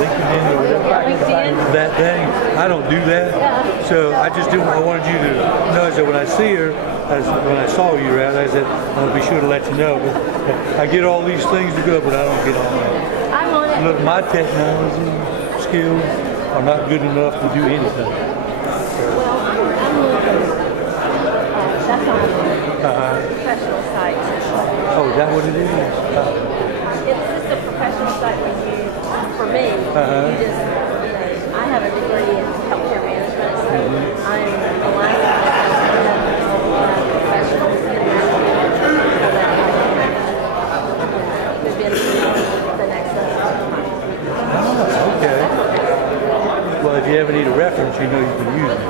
LinkedIn or whatever. That thing. I don't do that. So I just didn't. I wanted you to know that when I see her, when I saw you, rather, I said I'll be sure to let you know. But I get all these things to go, but I don't get all that. I want it. Look, my technology skills are not good enough to do anything. Well, I'm looking. That's on the professional site. Oh, is that what it is? It's just a professional site we use. For me, you just, I have a degree in healthcare management, so I'm aligning with professionals in that so that I can move into the next level. Oh, okay. Well, if you ever need a reference, you know you can use it.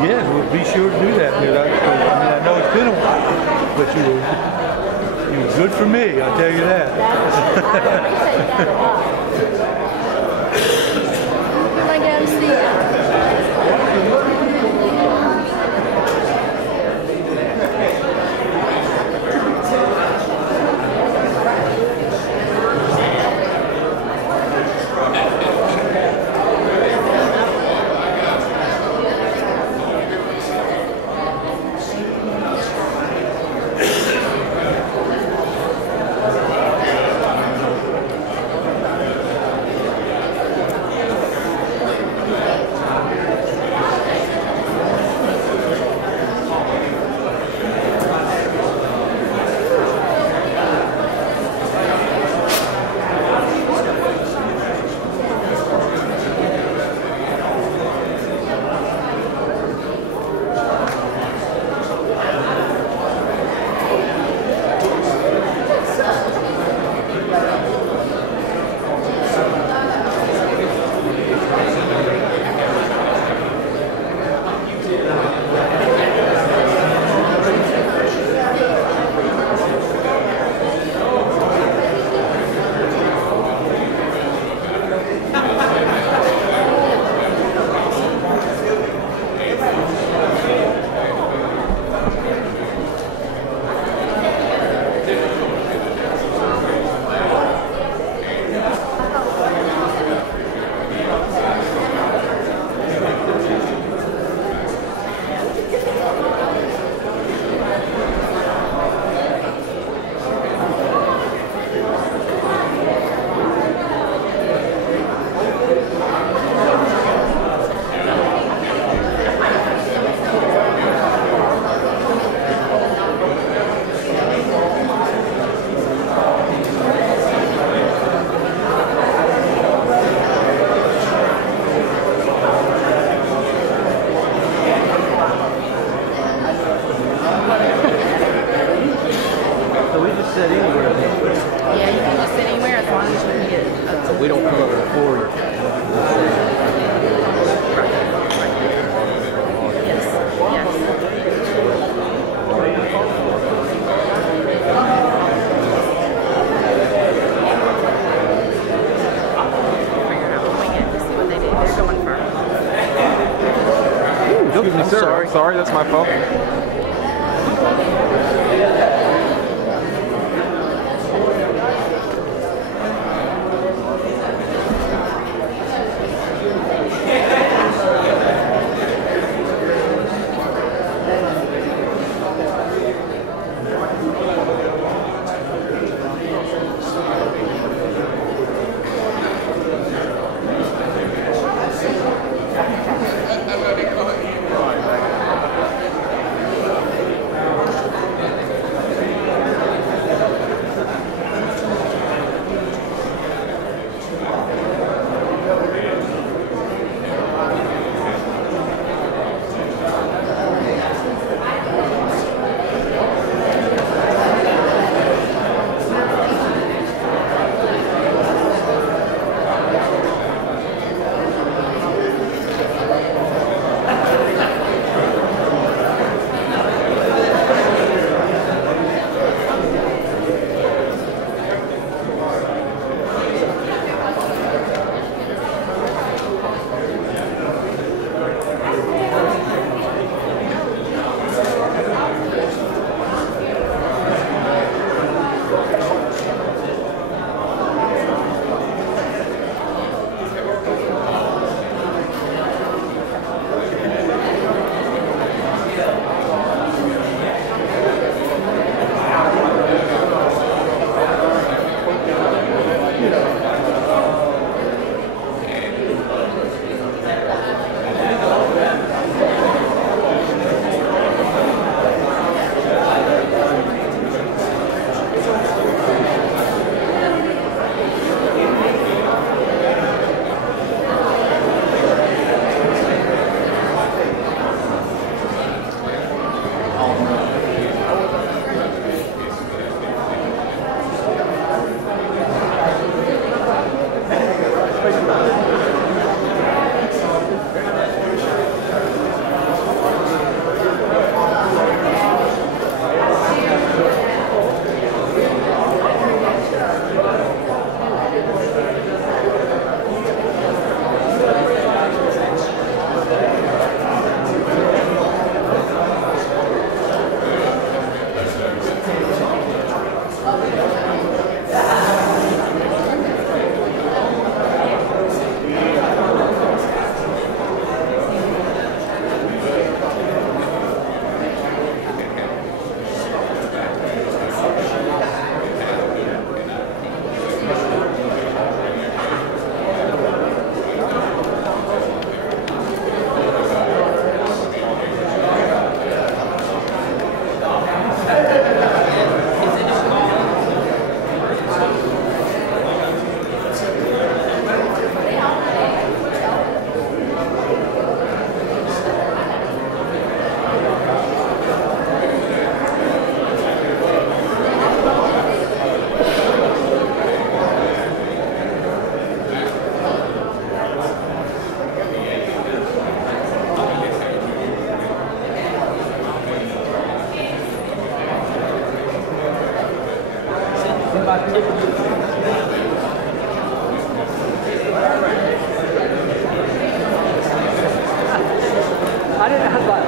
Yes, we'll be sure to do that. I mean, I know it's been a while, but you were good for me, I'll tell you that. I appreciate that a lot. When I go to see you. Sorry, that's my fault. I didn't have that.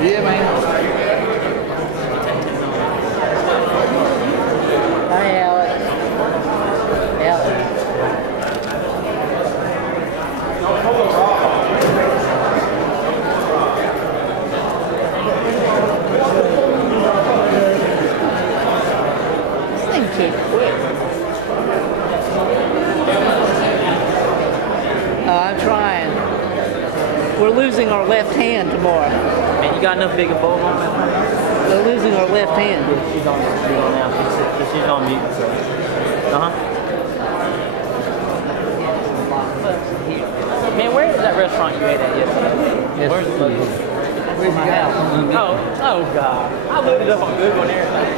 Yeah, man. Hi, Alex. Alex. This thing came quick. I'm trying. We're losing our left hand tomorrow. Man, you got enough big and bold on that? We're losing our left hand. She's on now. She's on mute. So. Man, where is that restaurant you ate at yesterday? Where's my house? Oh God. I looked it up on Google and everything.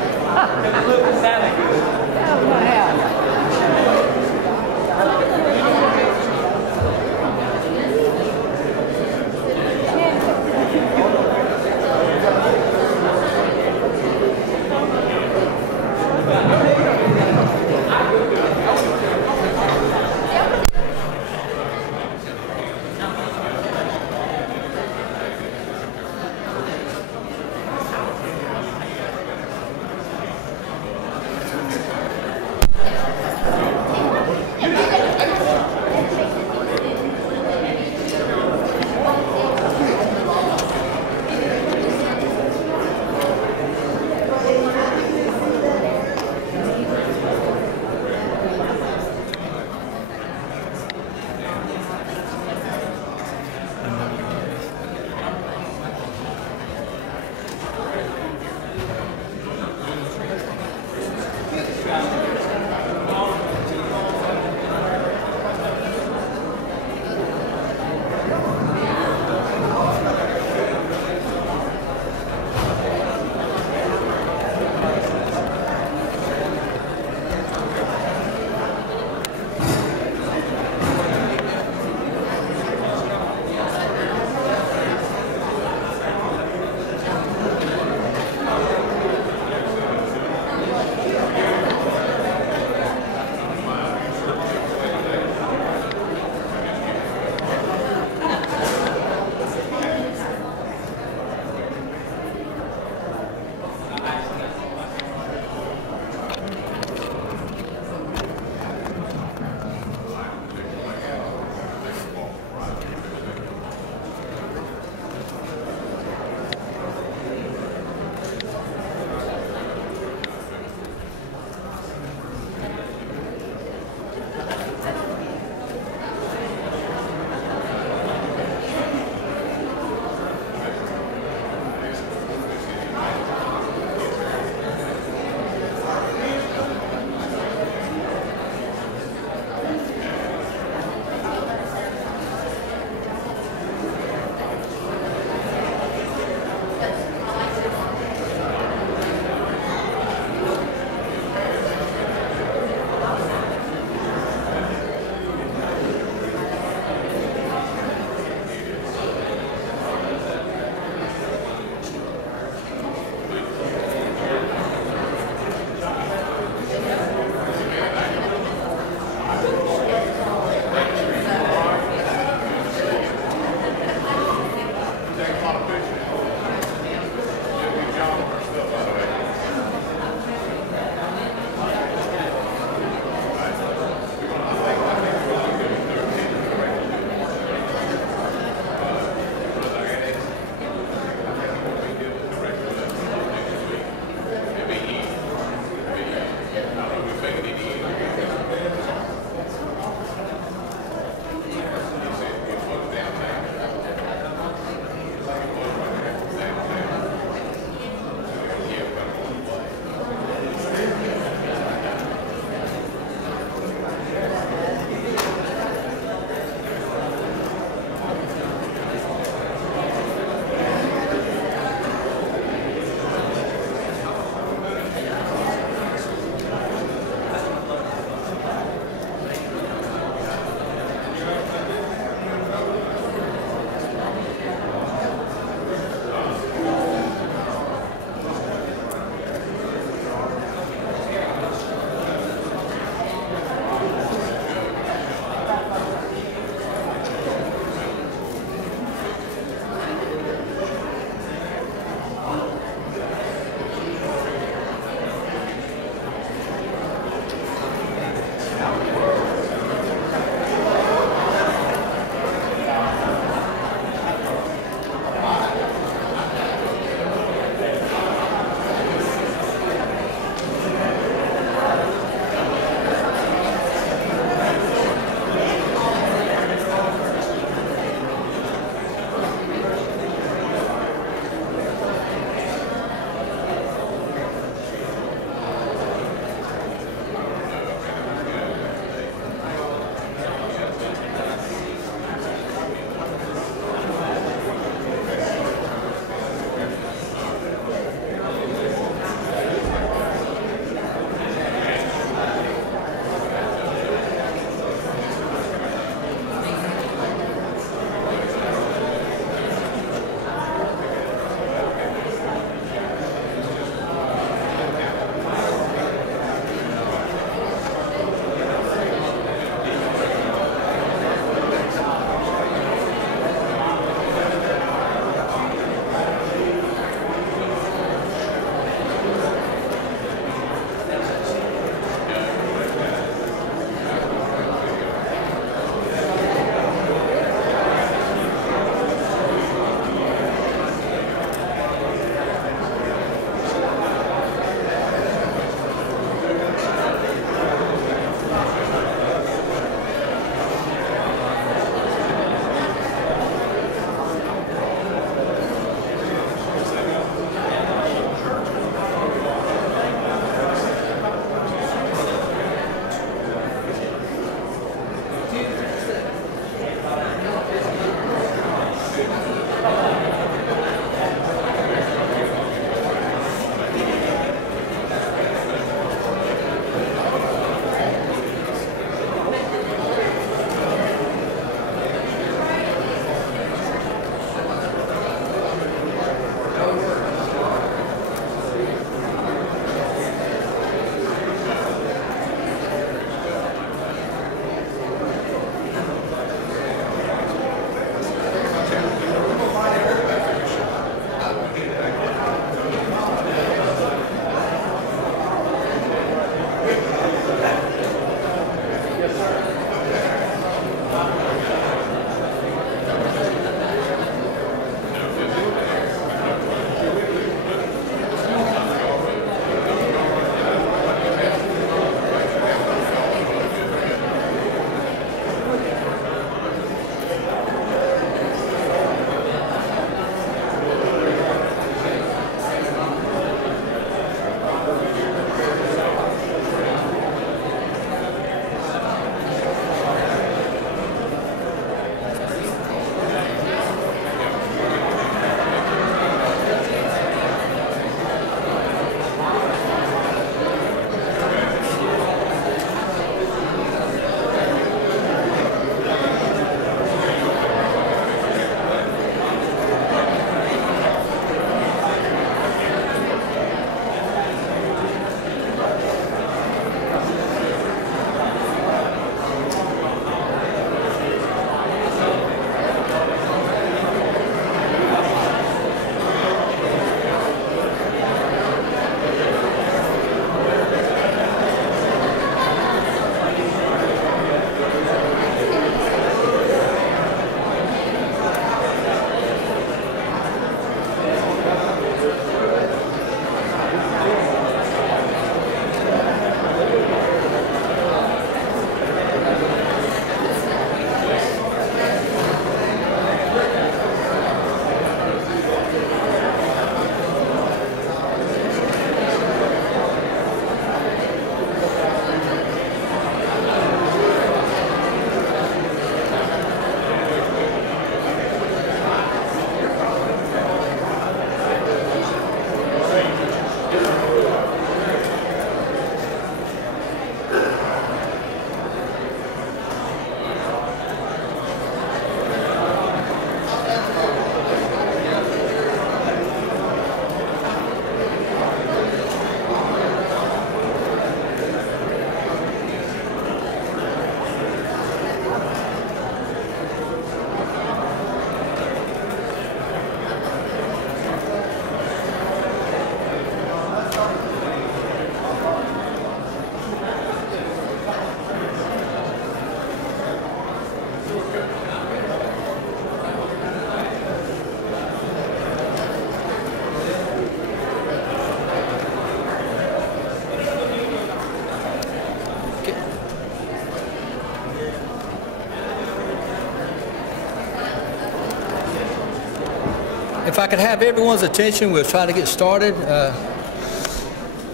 I could have everyone's attention, we'll try to get started.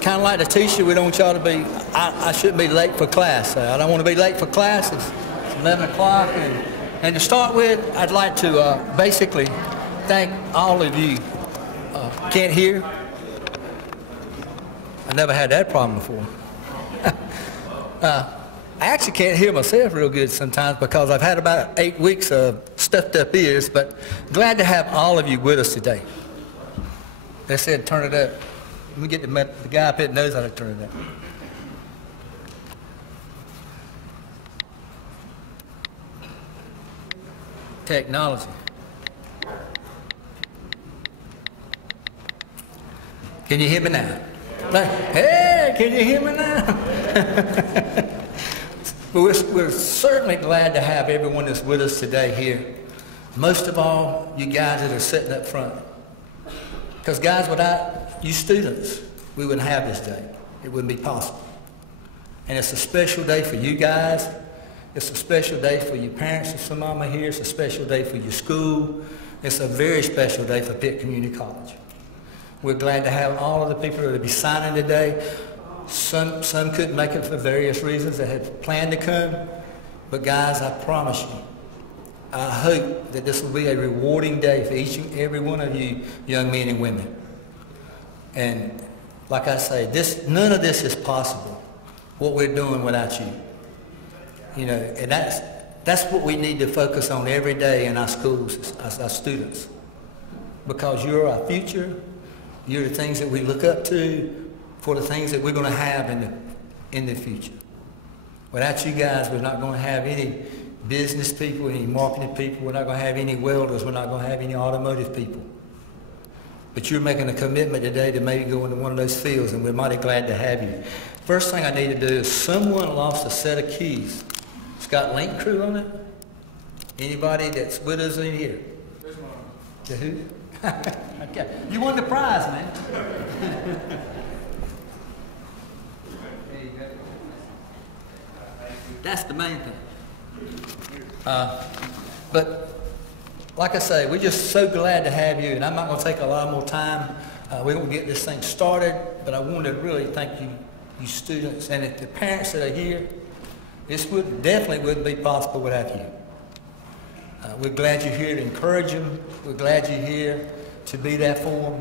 Kind of like the teacher, we don't want y'all to be, I shouldn't be late for class. I don't want to be late for class. It's 11 o'clock. And to start with, I'd like to basically thank all of you. Can't hear? I never had that problem before. I actually can't hear myself real good sometimes because I've had about 8 weeks of stuffed up ears, but glad to have all of you with us today. They said turn it up. Let me get the guy up here that knows how to turn it up. Technology. Can you hear me now? Hey, can you hear me now? We're certainly glad to have everyone that's with us today here. Most of all, you guys that are sitting up front. Because guys, without you students, we wouldn't have this day. It wouldn't be possible. And it's a special day for you guys. It's a special day for your parents if some of them are here. It's a special day for your school. It's a very special day for Pitt Community College. We're glad to have all of the people that will be signing today. Some couldn't make it for various reasons. They had planned to come. But guys, I promise you, I hope that this will be a rewarding day for each and every one of you young men and women. And like I say, none of this is possible, what we're doing without you. You know, and that's what we need to focus on every day in our schools, our students. Because you're our future. You're the things that we look up to for the things that we're going to have in the future. Without you guys, we're not going to have any business people, any marketing people. We're not going to have any welders. We're not going to have any automotive people. But you're making a commitment today to maybe go into one of those fields, and we're mighty glad to have you. First thing I need to do is someone lost a set of keys. It's got Link Crew on it. Anybody that's with us in here? The who? Okay. You won the prize, man. There you go. That's the main thing. But like I say, we're just so glad to have you, and I'm not going to take a lot more time. We're going to get this thing started, but I want to really thank you students, and if the parents that are here, this definitely wouldn't be possible without you. We're glad you're here to encourage them. We're glad you're here to be there for them.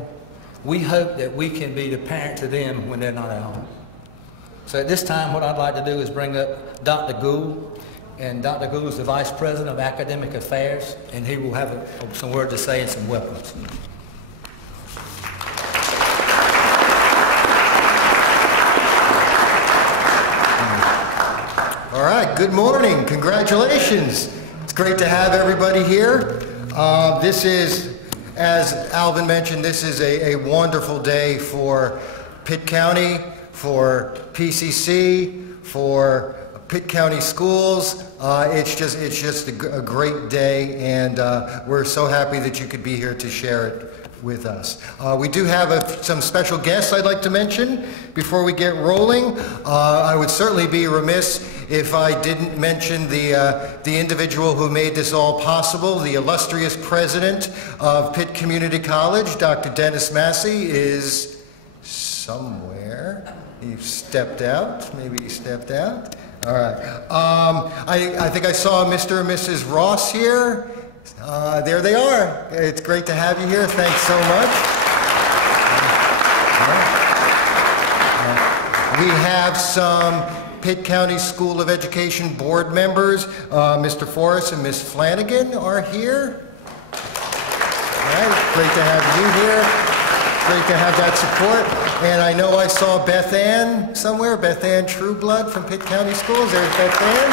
We hope that we can be the parent to them when they're not at home. So at this time, what I'd like to do is bring up Dr. Gould. And Dr. Gould is the Vice President of Academic Affairs, and he will have some words to say and some welcomes. All right, good morning. Congratulations. It's great to have everybody here. This is, as Alvin mentioned, this is a wonderful day for Pitt County, for PCC, for Pitt County Schools. It's just a great day, and we're so happy that you could be here to share it with us. We do have some special guests I'd like to mention before we get rolling. I would certainly be remiss if I didn't mention the individual who made this all possible. The illustrious president of Pitt Community College, Dr. Dennis Massey, is somewhere. He stepped out. Maybe he stepped out. All right. I think I saw Mr. and Mrs. Ross here. There they are. It's great to have you here. Thanks so much. We have some Pitt County School of Education board members. Mr. Forrest and Ms. Flanagan are here. All right. Great to have you here. Great to have that support. And I know I saw Beth Ann somewhere, Beth Ann Trueblood from Pitt County Schools. There's Beth Ann.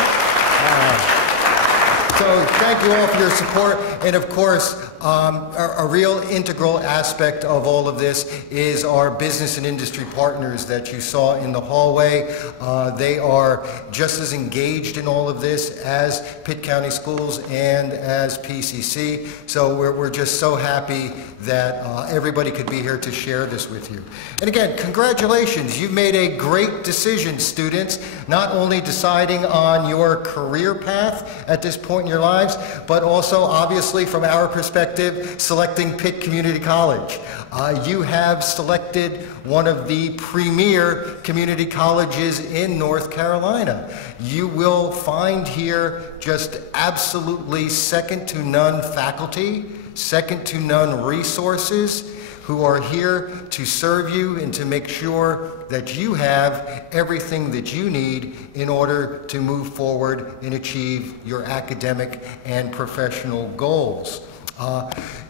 So thank you all for your support. And of course, a real integral aspect of all of this is our business and industry partners that you saw in the hallway. They are just as engaged in all of this as Pitt County Schools and as PCC. So we're just so happy that everybody could be here to share this with you. And again, congratulations. You've made a great decision, students, not only deciding on your career path at this point in your lives, but also obviously from our perspective, selecting Pitt Community College. You have selected one of the premier community colleges in North Carolina. You will find here just absolutely second to none faculty, second to none resources who are here to serve you and to make sure that you have everything that you need in order to move forward and achieve your academic and professional goals.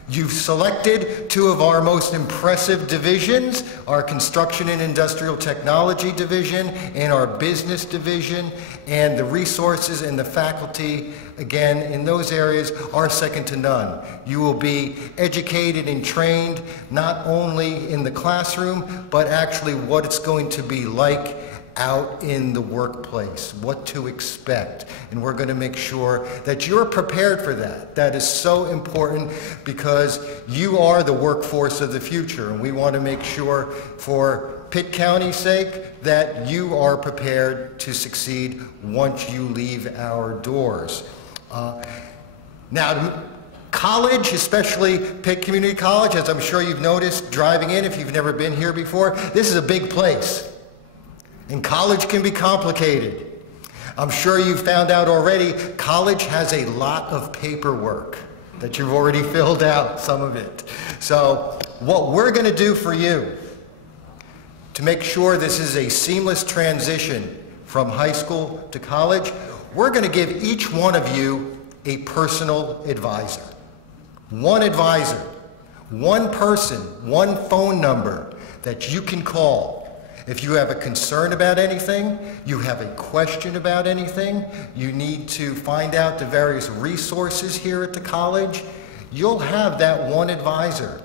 You've selected two of our most impressive divisions, our Construction and Industrial Technology division and our Business division, and the resources and the faculty, again, in those areas are second to none. You will be educated and trained not only in the classroom, but actually what it's going to be like out in the workplace, what to expect. And we're going to make sure that you're prepared for that. That is so important because you are the workforce of the future. And we want to make sure for Pitt County's sake that you are prepared to succeed once you leave our doors. Now, college, especially Pitt Community College, as I'm sure you've noticed driving in if you've never been here before, this is a big place. And college can be complicated. I'm sure you've found out already, college has a lot of paperwork that you've already filled out, some of it. So what we're going to do for you to make sure this is a seamless transition from high school to college, we're going to give each one of you a personal advisor. One advisor, one person, one phone number that you can call. If you have a concern about anything, you have a question about anything, you need to find out the various resources here at the college, you'll have that one advisor.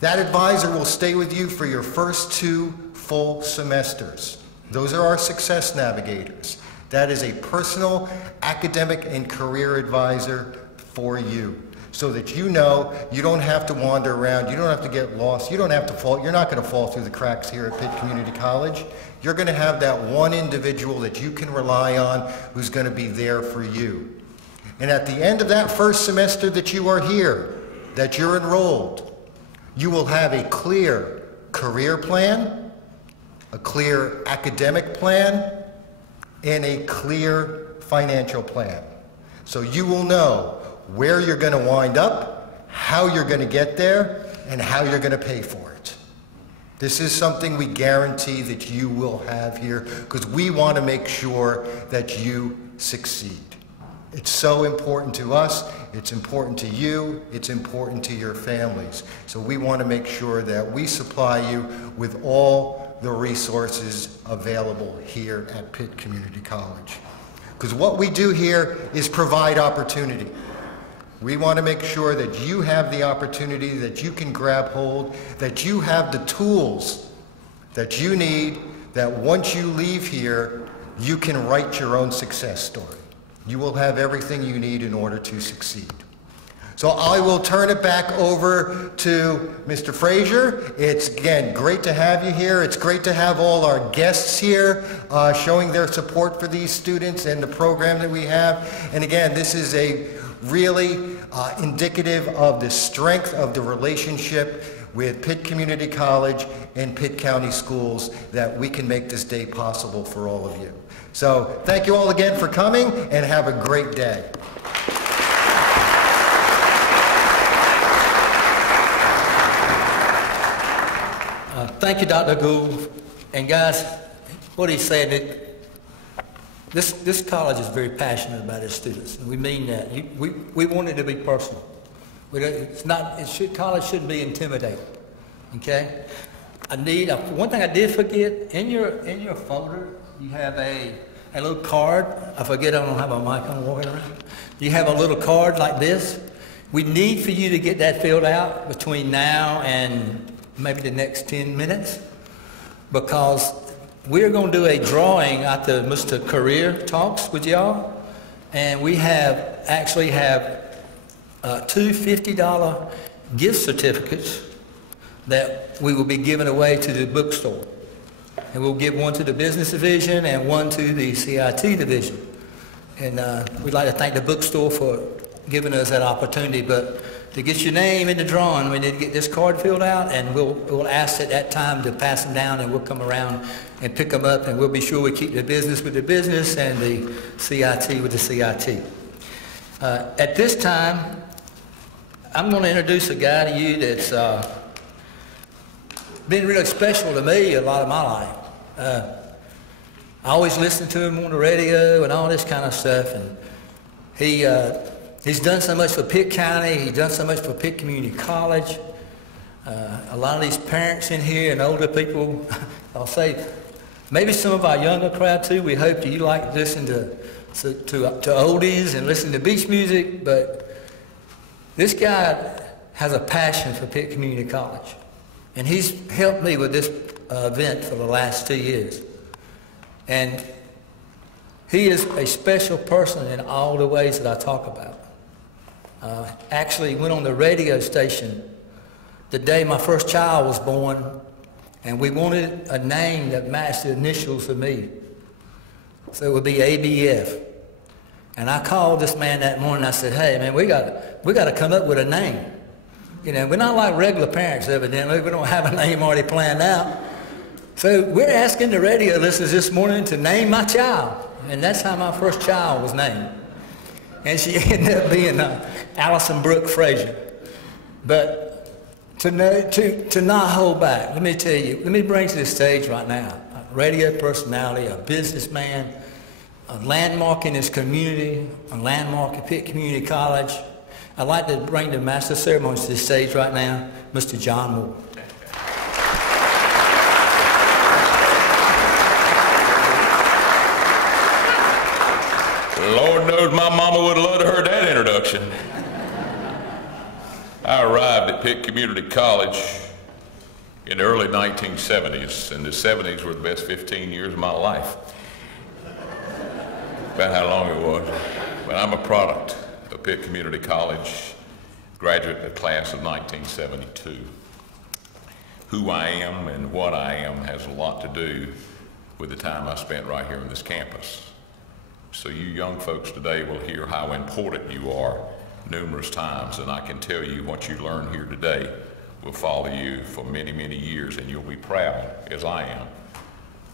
That advisor will stay with you for your first 2 full semesters. Those are our success navigators. That is a personal academic and career advisor for you, so that you know you don't have to wander around, you don't have to get lost, you don't have to fall, you're not going to fall through the cracks here at Pitt Community College. You're going to have that one individual that you can rely on who's going to be there for you. And at the end of that first semester that you are here, that you're enrolled, you will have a clear career plan, a clear academic plan, and a clear financial plan. So you will know where you're going to wind up, how you're going to get there, and how you're going to pay for it. This is something we guarantee that you will have here because we want to make sure that you succeed. It's so important to us, it's important to you, it's important to your families. So we want to make sure that we supply you with all the resources available here at Pitt Community College. Because what we do here is provide opportunity. We want to make sure that you have the opportunity, that you can grab hold, that you have the tools that you need, that once you leave here, you can write your own success story. You will have everything you need in order to succeed. So I will turn it back over to Mr. Frazier. It's, again, great to have you here. It's great to have all our guests here showing their support for these students and the program that we have. And again, this is a really indicative of the strength of the relationship with Pitt Community College and Pitt County Schools that we can make this day possible for all of you. So thank you all again for coming and have a great day. Thank you, Dr. Gould. And guys, what he said, this college is very passionate about its students, and we mean that. We want it to be personal. College shouldn't be intimidating. Okay? One thing I did forget, in your folder, you have a little card. I forget I don't have a mic on walking around. You have a little card like this. We need for you to get that filled out between now and maybe the next 10 minutes, because we're going to do a drawing after Mr. Career talks with y'all, and we actually have 2 $50 gift certificates that we will be giving away to the bookstore. And we'll give one to the business division and one to the CIT division. And we'd like to thank the bookstore for giving us that opportunity, but to get your name in the drawing, we need to get this card filled out, and we'll ask at that time to pass them down, and we'll come around and pick them up, and we'll be sure we keep the business with the business and the CIT with the CIT. At this time, I'm going to introduce a guy to you that's been really special to me a lot of my life. I always listen to him on the radio and all this kind of stuff, and he's done so much for Pitt County. He's done so much for Pitt Community College. A lot of these parents in here and older people, I'll say, maybe some of our younger crowd too. We hope that you like to listen to oldies and listen to beach music, but this guy has a passion for Pitt Community College, and he's helped me with this event for the last 2 years. And he is a special person in all the ways that I talk about. Actually went on the radio station the day my first child was born, and we wanted a name that matched the initials of me. So it would be ABF. And I called this man that morning. I said, hey, man, we got to come up with a name. You know, we're not like regular parents, evidently. We don't have a name already planned out. So we're asking the radio listeners this morning to name my child. And that's how my first child was named. And she ended up being Allison Brooke Frazier. But to not hold back, let me tell you, let me bring to the stage right now a radio personality, a businessman, a landmark in his community, a landmark at Pitt Community College. I'd like to bring the Master of Ceremonies to the stage right now, Mr. John Moore. Lord knows my mama would have loved to heard that introduction. I arrived at Pitt Community College in the early 1970s, and the 70s were the best 15 years of my life. About how long it was. But I'm a product of Pitt Community College, graduate of the class of 1972. Who I am and what I am has a lot to do with the time I spent right here on this campus. So you young folks today will hear how important you are numerous times, and I can tell you what you learn here today will follow you for many, many years, and you'll be proud, as I am,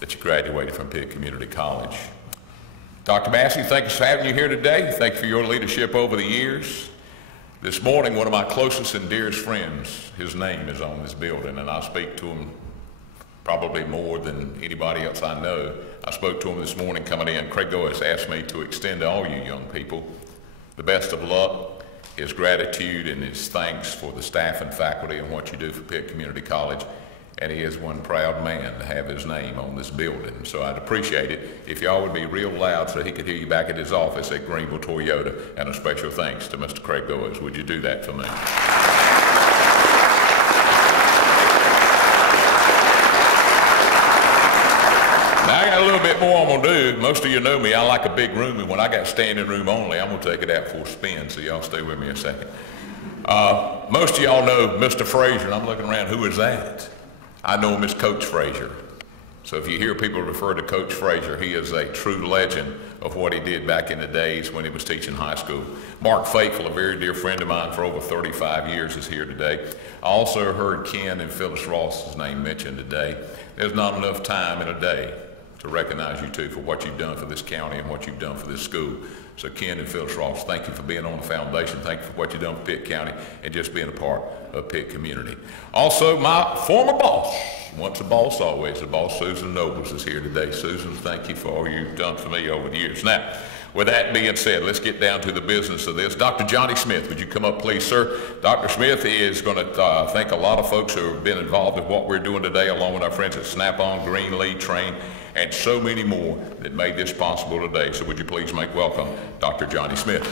that you graduated from Pitt Community College. Dr. Massey, thank you for having you here today. Thank you for your leadership over the years. This morning, one of my closest and dearest friends, his name is on this building, and I speak to him probably more than anybody else I know. I spoke to him this morning coming in. Craig Goes asked me to extend to all you young people the best of luck, his gratitude and his thanks for the staff and faculty and what you do for Pitt Community College. And he is one proud man to have his name on this building. So I'd appreciate it if y'all would be real loud so he could hear you back at his office at Greenville Toyota. And a special thanks to Mr. Craig Goes. Would you do that for me? Now, I got a little bit more I'm going to do. Most of you know me. I like a big room, and when I got standing room only, I'm going to take it out for a spin, so y'all stay with me a second. Most of y'all know Mr. Frazier, and I'm looking around, who is that? I know him as Coach Frazier. So if you hear people refer to Coach Frazier, he is a true legend of what he did back in the days when he was teaching high school. Mark Faithful, a very dear friend of mine for over 35 years, is here today. I also heard Ken and Phyllis Ross's name mentioned today. There's not enough time in a day to recognize you two for what you've done for this county and what you've done for this school. So Ken and Phyllis Ross, thank you for being on the foundation. Thank you for what you've done for Pitt County and just being a part of Pitt community. Also, my former boss, once a boss, always a boss, Susan Nobles is here today. Susan, thank you for all you've done for me over the years. Now, with that being said, let's get down to the business of this. Dr. Johnny Smith, would you come up, please, sir? Dr. Smith is going to thank a lot of folks who have been involved in what we're doing today, along with our friends at Snap-on, Greenlee, Train, and so many more that made this possible today. So would you please make welcome Dr. Johnny Smith.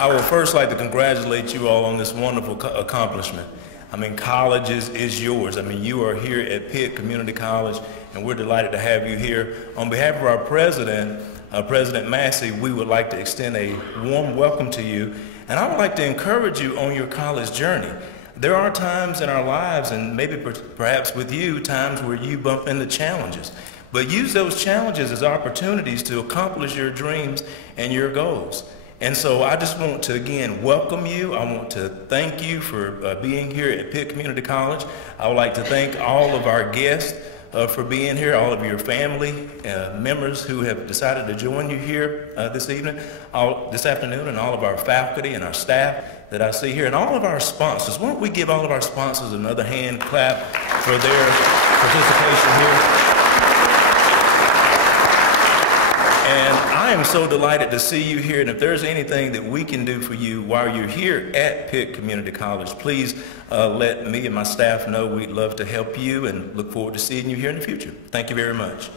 I would first like to congratulate you all on this wonderful accomplishment. I mean, college is yours. I mean, you are here at Pitt Community College, and we're delighted to have you here. On behalf of our president, President Massey, we would like to extend a warm welcome to you, and I would like to encourage you on your college journey. There are times in our lives, and maybe perhaps with you, times where you bump into challenges. but use those challenges as opportunities to accomplish your dreams and your goals. And so I just want to, again, welcome you. I want to thank you for being here at Pitt Community College. I would like to thank all of our guests for being here, all of your family members who have decided to join you here this afternoon, and all of our faculty and our staff that I see here, and all of our sponsors. Why don't we give all of our sponsors another hand clap for their participation here. And I am so delighted to see you here, and if there's anything that we can do for you while you're here at Pitt Community College, please let me and my staff know. We'd love to help you and look forward to seeing you here in the future. Thank you very much.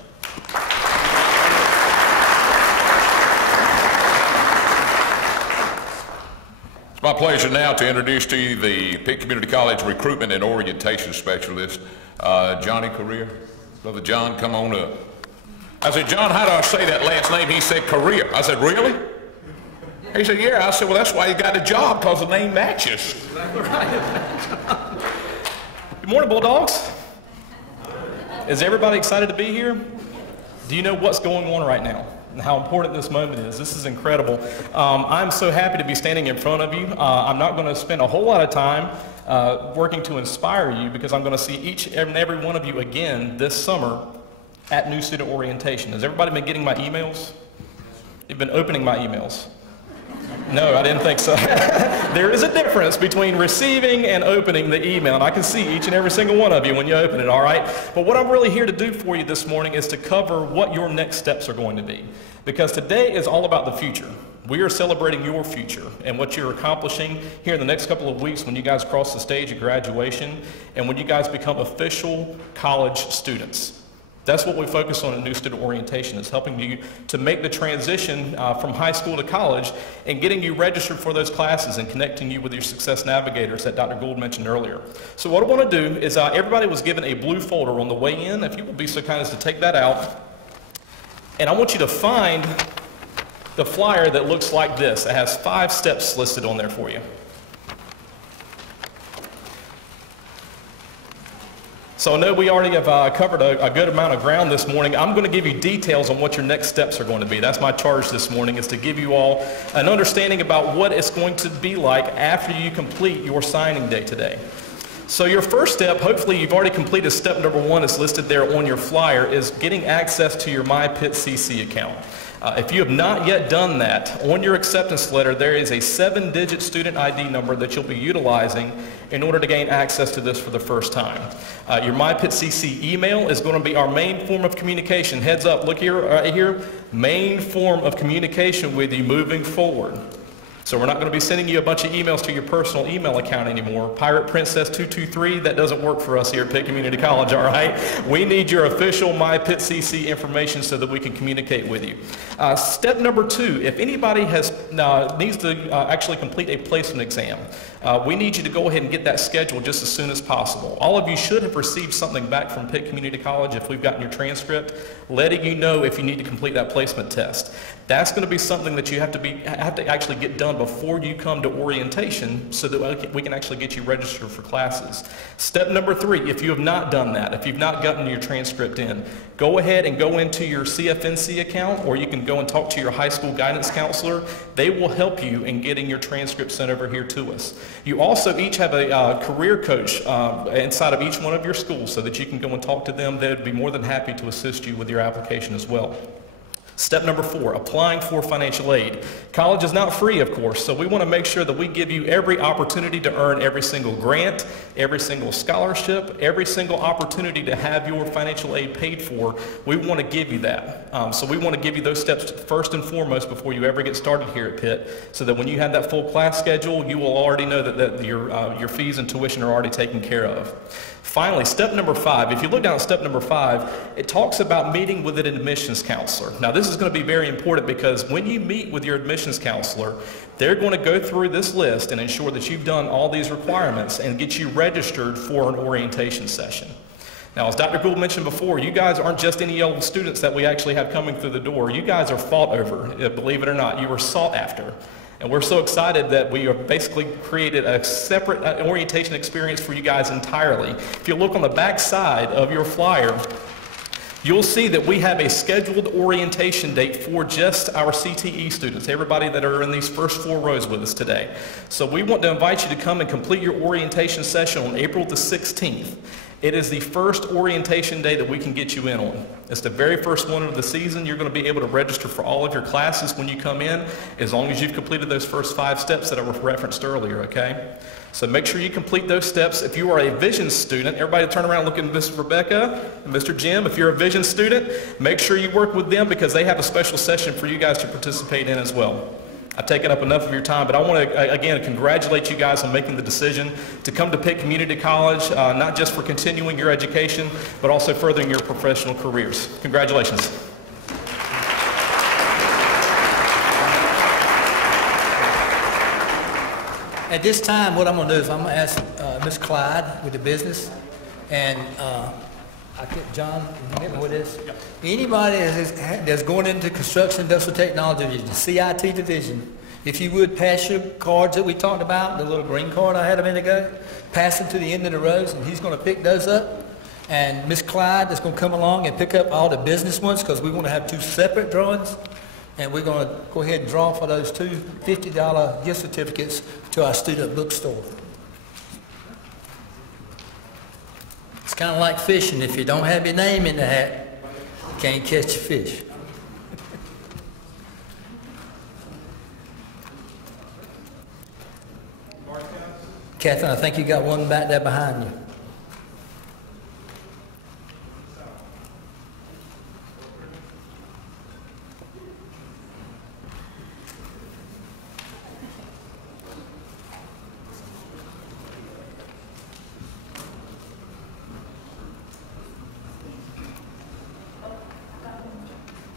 It's my pleasure now to introduce to you the Pitt Community College Recruitment and Orientation Specialist, Johnny Correa. Brother John, come on up. I said, John, how do I say that last name? He said, Correa. I said, really? He said, yeah. I said, well, that's why you got the job, because the name matches. Good morning, Bulldogs. Is everybody excited to be here? Do you know what's going on right now and how important this moment is? This is incredible. I'm so happy to be standing in front of you. I'm not going to spend a whole lot of time working to inspire you, because I'm going to see each and every one of you again this summer at New Student Orientation. Has everybody been getting my emails? You've been opening my emails? No, I didn't think so. There is a difference between receiving and opening the email, and I can see each and every single one of you when you open it, all right? But what I'm really here to do for you this morning is to cover what your next steps are going to be, because today is all about the future. We are celebrating your future and what you're accomplishing here in the next couple of weeks when you guys cross the stage at graduation and when you guys become official college students. That's what we focus on in New Student Orientation, is helping you to make the transition from high school to college and getting you registered for those classes and connecting you with your success navigators that Dr. Gould mentioned earlier. So what I want to do is everybody was given a blue folder on the way in. If you will be so kind as to take that out. And I want you to find the flyer that looks like this. It has 5 steps listed on there for you. So I know we already have covered a good amount of ground this morning. I'm going to give you details on what your next steps are going to be. That's my charge this morning, is to give you all an understanding about what it's going to be like after you complete your signing day today. So your first step, hopefully you've already completed step number 1, it's listed there on your flyer, is getting access to your MyPittCC account. If you have not yet done that, on your acceptance letter there is a 7-digit student ID number that you'll be utilizing in order to gain access to this for the first time. Your MyPittCC email is going to be our main form of communication. Heads up, look here, right here, main form of communication with you moving forward. So we're not going to be sending you a bunch of emails to your personal email account anymore. Pirate Princess 223, that doesn't work for us here at Pitt Community College, all right? We need your official MyPittCC information so that we can communicate with you. Step number 2, if anybody needs to actually complete a placement exam, we need you to go ahead and get that scheduled just as soon as possible. All of you should have received something back from Pitt Community College if we've gotten your transcript, letting you know if you need to complete that placement test. That's going to be something that you have to actually get done before you come to orientation so that we can actually get you registered for classes. Step number 3, if you have not done that, if you've not gotten your transcript in, go ahead and go into your CFNC account, or you can go and talk to your high school guidance counselor. They will help you in getting your transcript sent over here to us. You also each have a career coach inside of each one of your schools so that you can go and talk to them. They would be more than happy to assist you with your application as well. Step number 4, applying for financial aid. College is not free, of course, so we want to make sure that we give you every opportunity to earn every single grant, every single scholarship, every single opportunity to have your financial aid paid for. We want to give you that. So we want to give you those steps first and foremost before you ever get started here at Pitt, so that when you have that full class schedule, you will already know that your fees and tuition are already taken care of. Finally, step number 5, if you look down at step number 5, it talks about meeting with an admissions counselor. Now this is going to be very important, because when you meet with your admissions counselor, they're going to go through this list and ensure that you've done all these requirements and get you registered for an orientation session. Now, as Dr. Gould mentioned before, you guys aren't just any old students that we actually have coming through the door. You guys are fought over, believe it or not. You are sought after. And we're so excited that we have basically created a separate orientation experience for you guys entirely. If you look on the back side of your flyer, you'll see that we have a scheduled orientation date for just our CTE students, everybody that are in these first 4 rows with us today. So we want to invite you to come and complete your orientation session on April the 16th. It is the first orientation day that we can get you in on. It's the very first one of the season. You're going to be able to register for all of your classes when you come in, as long as you've completed those first 5 steps that I referenced earlier, okay? So make sure you complete those steps. If you are a vision student, everybody turn around and look at Ms. Rebecca and Mr. Jim. If you're a vision student, make sure you work with them because they have a special session for you guys to participate in as well. I've taken up enough of your time, but I want to, again, congratulate you guys on making the decision to come to Pitt Community College, not just for continuing your education, but also furthering your professional careers. Congratulations. At this time, what I'm going to do is I'm going to ask Ms. Clyde with the business, and I get John, you get me with this? Yep. Anybody that's going into construction industrial technology division, the CIT division, if you would pass your cards that we talked about, the little green card I had a minute ago, pass them to the end of the rows, and he's going to pick those up. And Ms. Clyde is going to come along and pick up all the business ones because we're going to have 2 separate drawings. And we're going to go ahead and draw for those 2 $50 gift certificates to our student bookstore. It's kind of like fishing. If you don't have your name in the hat, you can't catch a fish. Catherine, I think you got one back there behind you.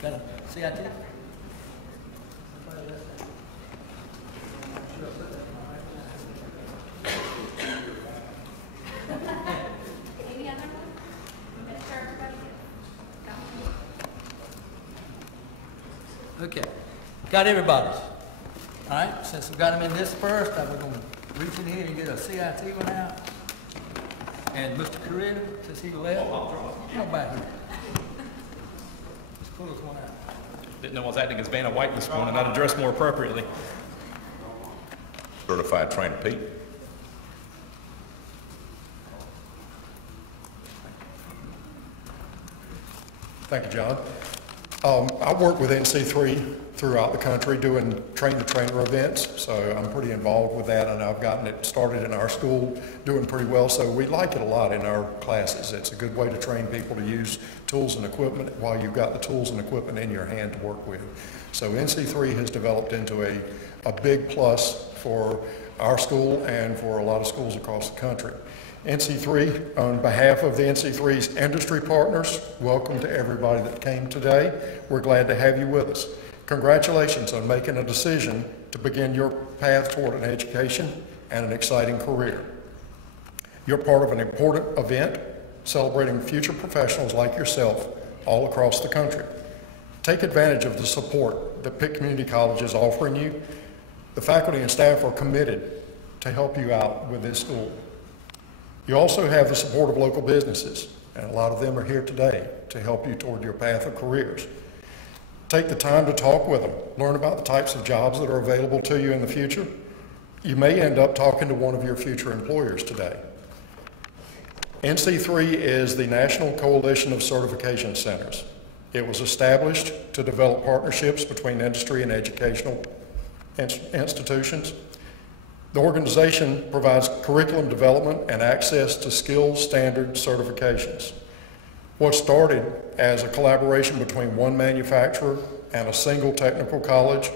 Got a CIT? Okay, got everybody's. All right, since we got them in this first, we're going to reach in here and get a CIT one out. And Mr. Carrera, since he left, come back here. Pull this one out. Didn't know I was acting as Vanna White this morning. I'd dressed more appropriately. Certified trainer Pete. Thank you, John. I work with NC3 throughout the country doing train-the-trainer events, so I'm pretty involved with that, and I've gotten it started in our school, doing pretty well, so we like it a lot in our classes. It's a good way to train people to use tools and equipment while you've got the tools and equipment in your hand to work with. So NC3 has developed into a big plus for our school and for a lot of schools across the country. NC3, on behalf of the NC3's industry partners, welcome to everybody that came today. We're glad to have you with us. Congratulations on making a decision to begin your path toward an education and an exciting career. You're part of an important event celebrating future professionals like yourself all across the country. Take advantage of the support that Pitt Community College is offering you. The faculty and staff are committed to help you out with this school. You also have the support of local businesses, and a lot of them are here today to help you toward your path of careers. Take the time to talk with them, learn about the types of jobs that are available to you in the future. You may end up talking to one of your future employers today. NC3 is the National Coalition of Certification Centers. It was established to develop partnerships between industry and educational institutions. The organization provides curriculum development and access to skills standard certifications. What started as a collaboration between one manufacturer and a single technical college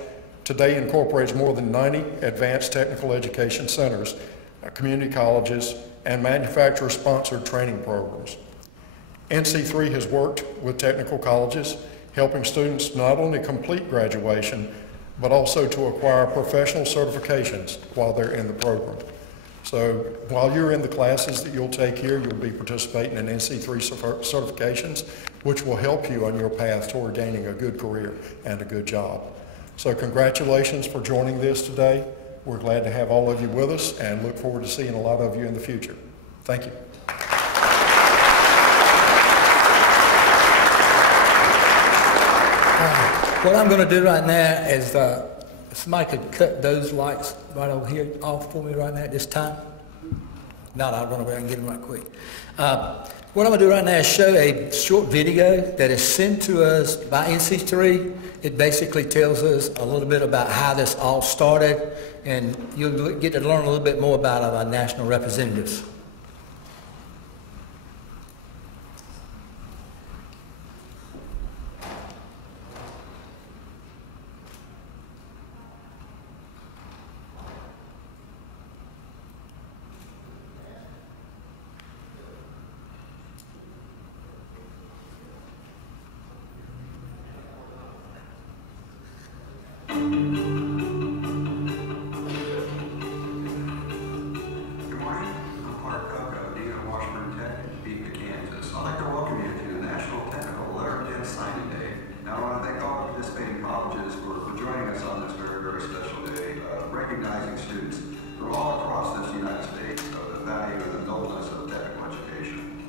today incorporates more than 90 advanced technical education centers, community colleges, and manufacturer-sponsored training programs. NC3 has worked with technical colleges, helping students not only complete graduation, but also to acquire professional certifications while they're in the program. So while you're in the classes that you'll take here, you'll be participating in NC3 certifications, which will help you on your path toward gaining a good career and a good job. So congratulations for joining this today. We're glad to have all of you with us and look forward to seeing a lot of you in the future. Thank you. What I'm going to do right now is, somebody could cut those lights right over here off for me right now at this time. No, I'll run over there and get them right quick. What I'm going to do right now is show a short video that is sent to us by NC3. It basically tells us a little bit about how this all started, and you'll get to learn a little bit more about our national representatives.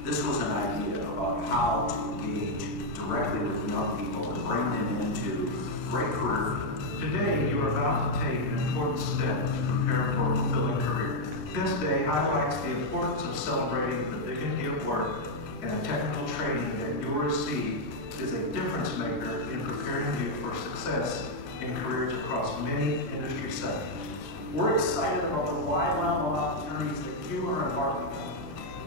This was an idea about how to engage directly with young people and bring them into great career. Today, you are about to take an important step to prepare for a fulfilling career. This day highlights the importance of celebrating the dignity of work, and the technical training that you will receive is a difference maker in preparing you for success in careers across many industry sectors. We're excited about the wide level of opportunities that you are embarking on.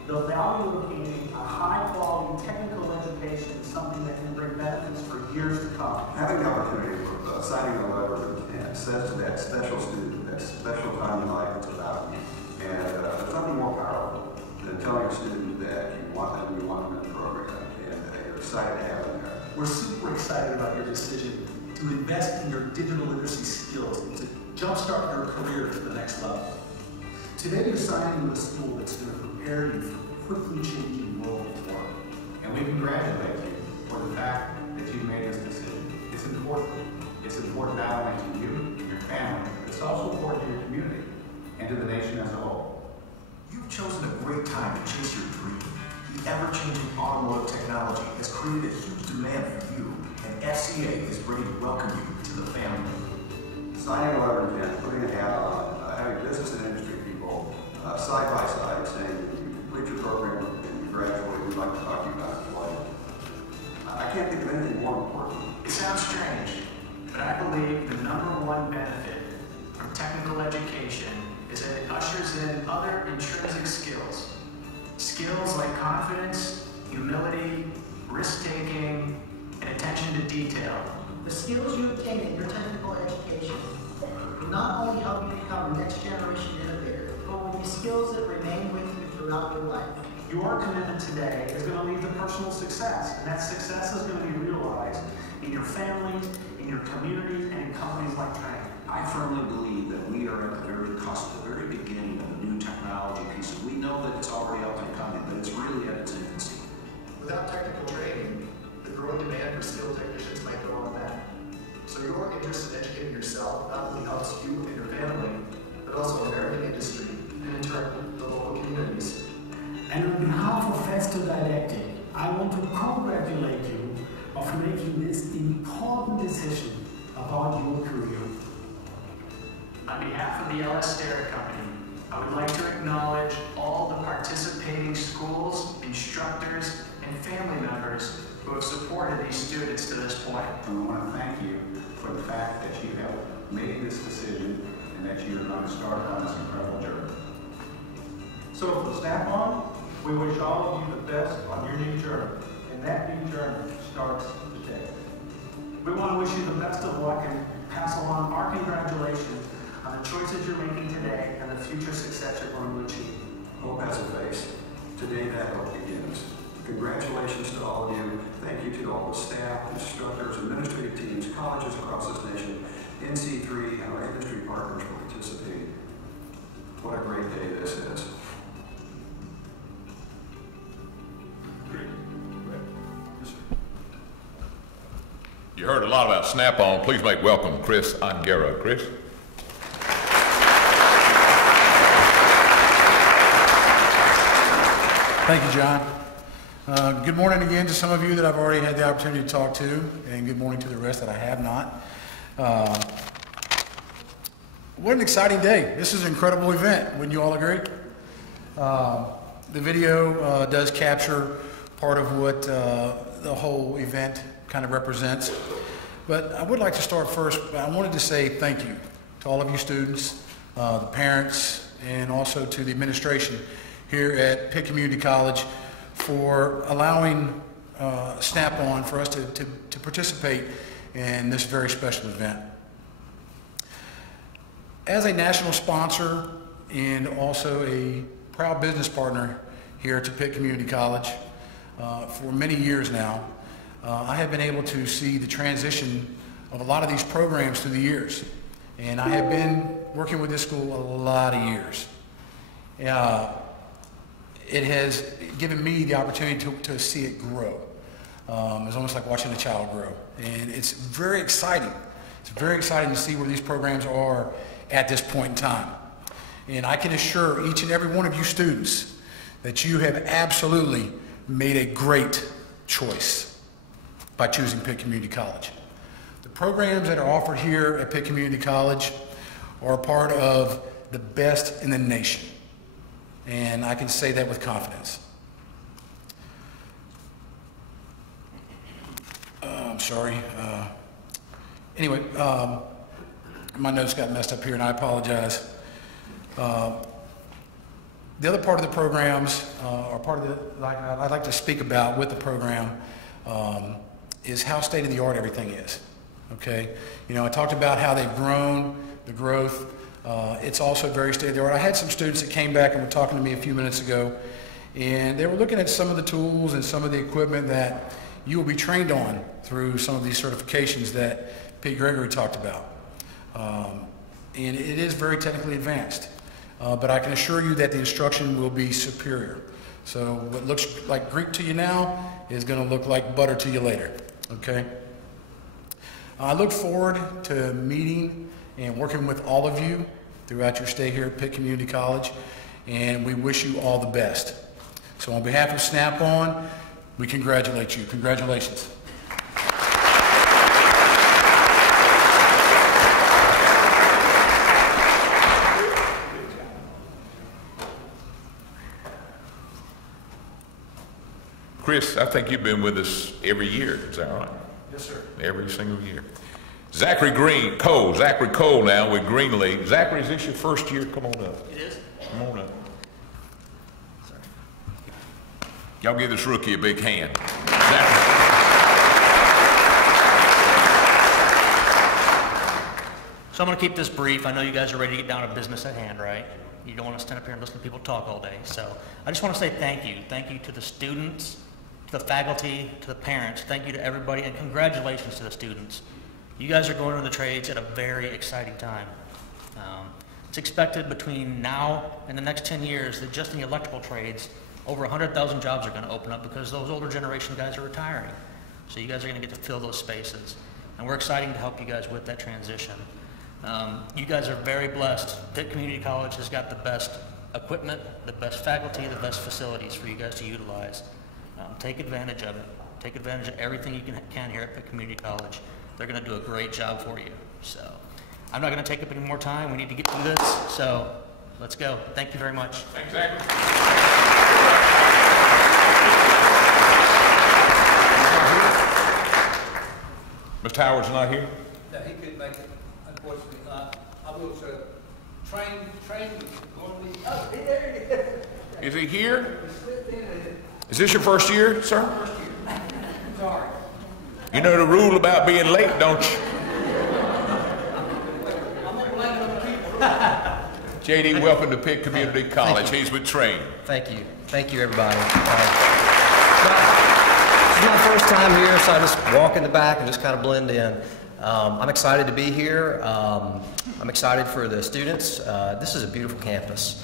The value of gaining a high-quality technical education is something that can bring benefits for years to come. Having the opportunity of signing a letter of intent says to that special student, that special time in life, it's about you. And there's nothing more powerful than telling a student that you want them in the program, and you're excited to have them there. We're super excited about your decision to invest in your digital literacy skills and to jumpstart your career to the next level. Today, you're signing with a school that's going to prepare you for quickly changing world of work. And we congratulate you for the fact that you made this decision. It's important. It's important not only to you and your family, but it's also important to your community and to the nation as a whole. You've chosen a great time to chase your dream. The ever-changing automotive technology has created a huge demand for you, and FCA is ready to welcome you to the family. Signing a letter of intent, putting a hat on, having business and industry people side by side saying, you complete your program and you graduate, we'd like to talk to you about employment. I can't think of anything more important. It sounds strange, but I believe the #1 benefit from technical education is that it ushers in other intrinsic skills. Skills like confidence, humility, risk-taking, and attention to detail. The skills you obtain in your technical education will not only help you become a next-generation innovator, but will be skills that remain with you throughout your life. Your commitment today is going to lead to personal success, and that success is going to be realized in your family, in your community, and in companies like Train. I firmly believe that we are at the very cusp, the very beginning of a new technology piece. We know that it's already up and coming, but it's really at its infancy. Without technical training, the growing demand for skilled technicians might go unmet. So your interest in educating yourself not only helps you and your family, but also American industry, and in turn, the local communities. And on behalf of Festo Directing, I want to congratulate you of making this important decision about your career. On behalf of the LS Sterrett Company, I would like to acknowledge all the participating schools, instructors, and family members who have supported these students to this point. And I want to thank you for the fact that you have made this decision and that you are going to start on this incredible journey. So for Snap-on, we wish all of you the best on your new journey, and that new journey starts today. We want to wish you the best of luck and pass along our congratulations on the choices you're making today and the future success you're going to achieve. Hope has a face. Today that hope begins. Congratulations to all of you. Thank you to all the staff, instructors, administrative teams, colleges across this nation, NC3, and our industry partners for participating. What a great day this is. You heard a lot about Snap-on. Please make welcome Chris Angaro. Chris? Thank you, John. Good morning again to some of you that I've already had the opportunity to talk to, and good morning to the rest that I have not. What an exciting day. This is an incredible event. Wouldn't you all agree? The video does capture part of what the whole event kind of represents. But I would like to start first. I wanted to say thank you to all of you students, the parents, and also to the administration here at Pitt Community College for allowing Snap-on for us to participate in this very special event. As a national sponsor and also a proud business partner here at Pitt Community College for many years now, I have been able to see the transition of a lot of these programs through the years. And I have been working with this school a lot of years. It has given me the opportunity to see it grow. It's almost like watching a child grow. And it's very exciting. It's very exciting to see where these programs are at this point in time. And I can assure each and every one of you students that you have absolutely made a great choice by choosing Pitt Community College. The programs that are offered here at Pitt Community College are part of the best in the nation. And I can say that with confidence. I'm sorry. Anyway, my notes got messed up here and I apologize. The other part of the programs, or part of the, I'd like to speak about with the program, is how state-of-the-art everything is. Okay, you know, I talked about how they've grown, the growth. It's also very state-of-the-art. I had some students that came back and were talking to me a few minutes ago, and they were looking at some of the tools and some of the equipment that you will be trained on through some of these certifications that Pete Gregory talked about. And it is very technically advanced, but I can assure you that the instruction will be superior. So what looks like Greek to you now is going to look like butter to you later, okay? I look forward to meeting and working with all of you throughout your stay here at Pitt Community College, and we wish you all the best. So on behalf of Snap-on, we congratulate you. Congratulations. Chris, I think you've been with us every year, is that right? Yes, sir. Every single year. Zachary Cole now with Green League. Zachary, is this your first year? Come on up. It is. Come on up. Y'all give this rookie a big hand. Zachary. So I'm going to keep this brief. I know you guys are ready to get down to business at hand, right? You don't want to stand up here and listen to people talk all day. So I just want to say thank you. Thank you to the students, to the faculty, to the parents. Thank you to everybody, and congratulations to the students. You guys are going into the trades at a very exciting time. It's expected between now and the next 10 years that just in the electrical trades, over 100,000 jobs are going to open up because those older generation guys are retiring. So you guys are going to get to fill those spaces. And we're excited to help you guys with that transition. You guys are very blessed. Pitt Community College has got the best equipment, the best faculty, the best facilities for you guys to utilize. Take advantage of it. Take advantage of everything you can here at Pitt Community College. They're going to do a great job for you. So I'm not going to take up any more time. We need to get through this. So let's go. Thank you very much. Thanks, Zachary. Mr. Howard's not here? No, he couldn't make it, unfortunately. I will train going to be, oh, there he is. Is he here? Is this your first year, sir? First year. Sorry. You know the rule about being late, don't you? I'm going to blame it on the people. JD, welcome to Pitt Community College. He's with Train. Thank you. Thank you, everybody. This is my first time here, so I just walk in the back and just kind of blend in. I'm excited to be here. I'm excited for the students. This is a beautiful campus.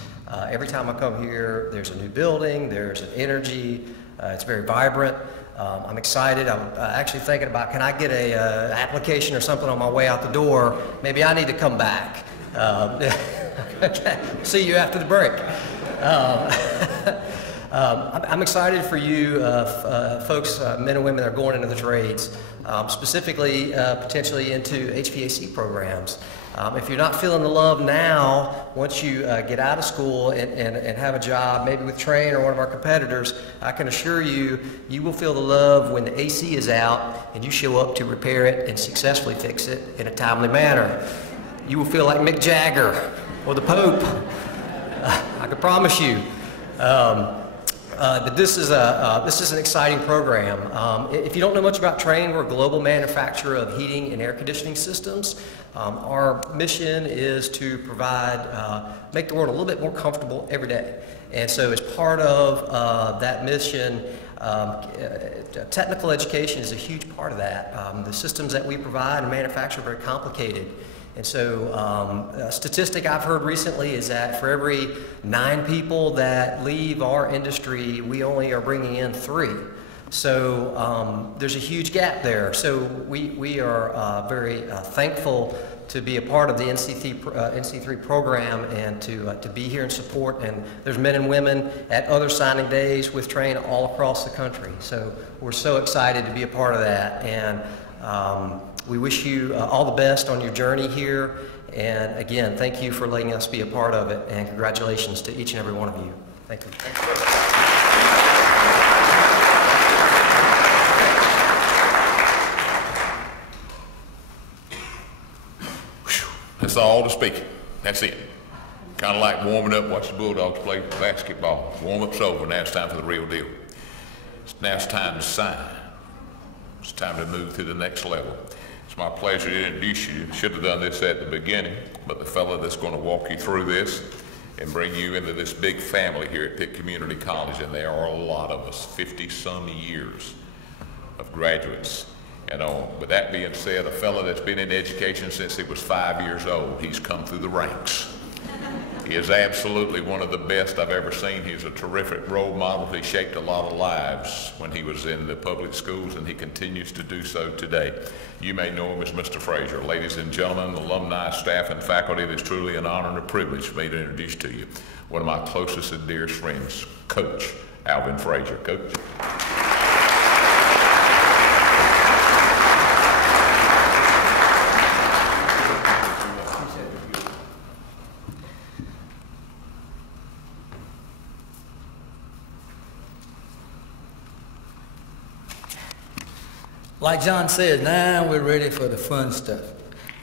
Every time I come here, there's a new building, there's an energy, it's very vibrant. I'm excited. I'm actually thinking about, can I get a application or something on my way out the door? Maybe I need to come back. Okay. See you after the break. I'm excited for you folks, men and women that are going into the trades, specifically potentially into HVAC programs. If you're not feeling the love now, once you get out of school and have a job, maybe with Trane or one of our competitors, I can assure you, you will feel the love when the AC is out and you show up to repair it and successfully fix it in a timely manner. You will feel like Mick Jagger or the Pope. I can promise you. But this is an exciting program. If you don't know much about Trane, we're a global manufacturer of heating and air conditioning systems. Our mission is to provide, make the world a little bit more comfortable every day. And so as part of that mission, technical education is a huge part of that. The systems that we provide and manufacture are very complicated. And so a statistic I've heard recently is that for every 9 people that leave our industry, we only are bringing in 3. So there's a huge gap there. So we are very thankful to be a part of the NC3 program and to be here and support. And there's men and women at other signing days with Trane all across the country. So we're so excited to be a part of that. And we wish you all the best on your journey here. And again, thank you for letting us be a part of it. And congratulations to each and every one of you. Thank you. That's all the speaking. That's it. Kind of like warming up, watch the Bulldogs play basketball. Warm-up's over. Now it's time for the real deal. Now it's time to sign. It's time to move to the next level. It's my pleasure to introduce you. Should have done this at the beginning, but the fellow that's going to walk you through this and bring you into this big family here at Pitt Community College, and there are a lot of us, 50-some years of graduates. And with that being said, a fellow that's been in education since he was 5 years old, he's come through the ranks. He is absolutely one of the best I've ever seen. He's a terrific role model. He shaped a lot of lives when he was in the public schools, and he continues to do so today. You may know him as Mr. Frazier. Ladies and gentlemen, alumni, staff, and faculty, it is truly an honor and a privilege for me to introduce to you one of my closest and dearest friends, Coach Alvin Frazier. Coach. Like John said, now we're ready for the fun stuff.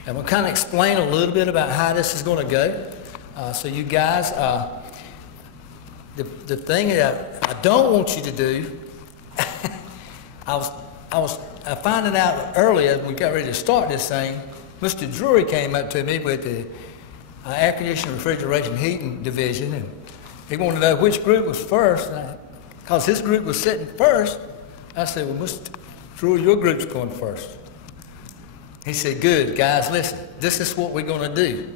And we'll kind of explain a little bit about how this is going to go. So you guys, the thing that I don't want you to do, I found it out earlier when we got ready to start this thing. Mr. Drury came up to me with the air conditioning, refrigeration, heating division, and he wanted to know which group was first. Because his group was sitting first, I said, well, Mr. Drew, your group's going first. He said, good, guys, listen, this is what we're going to do.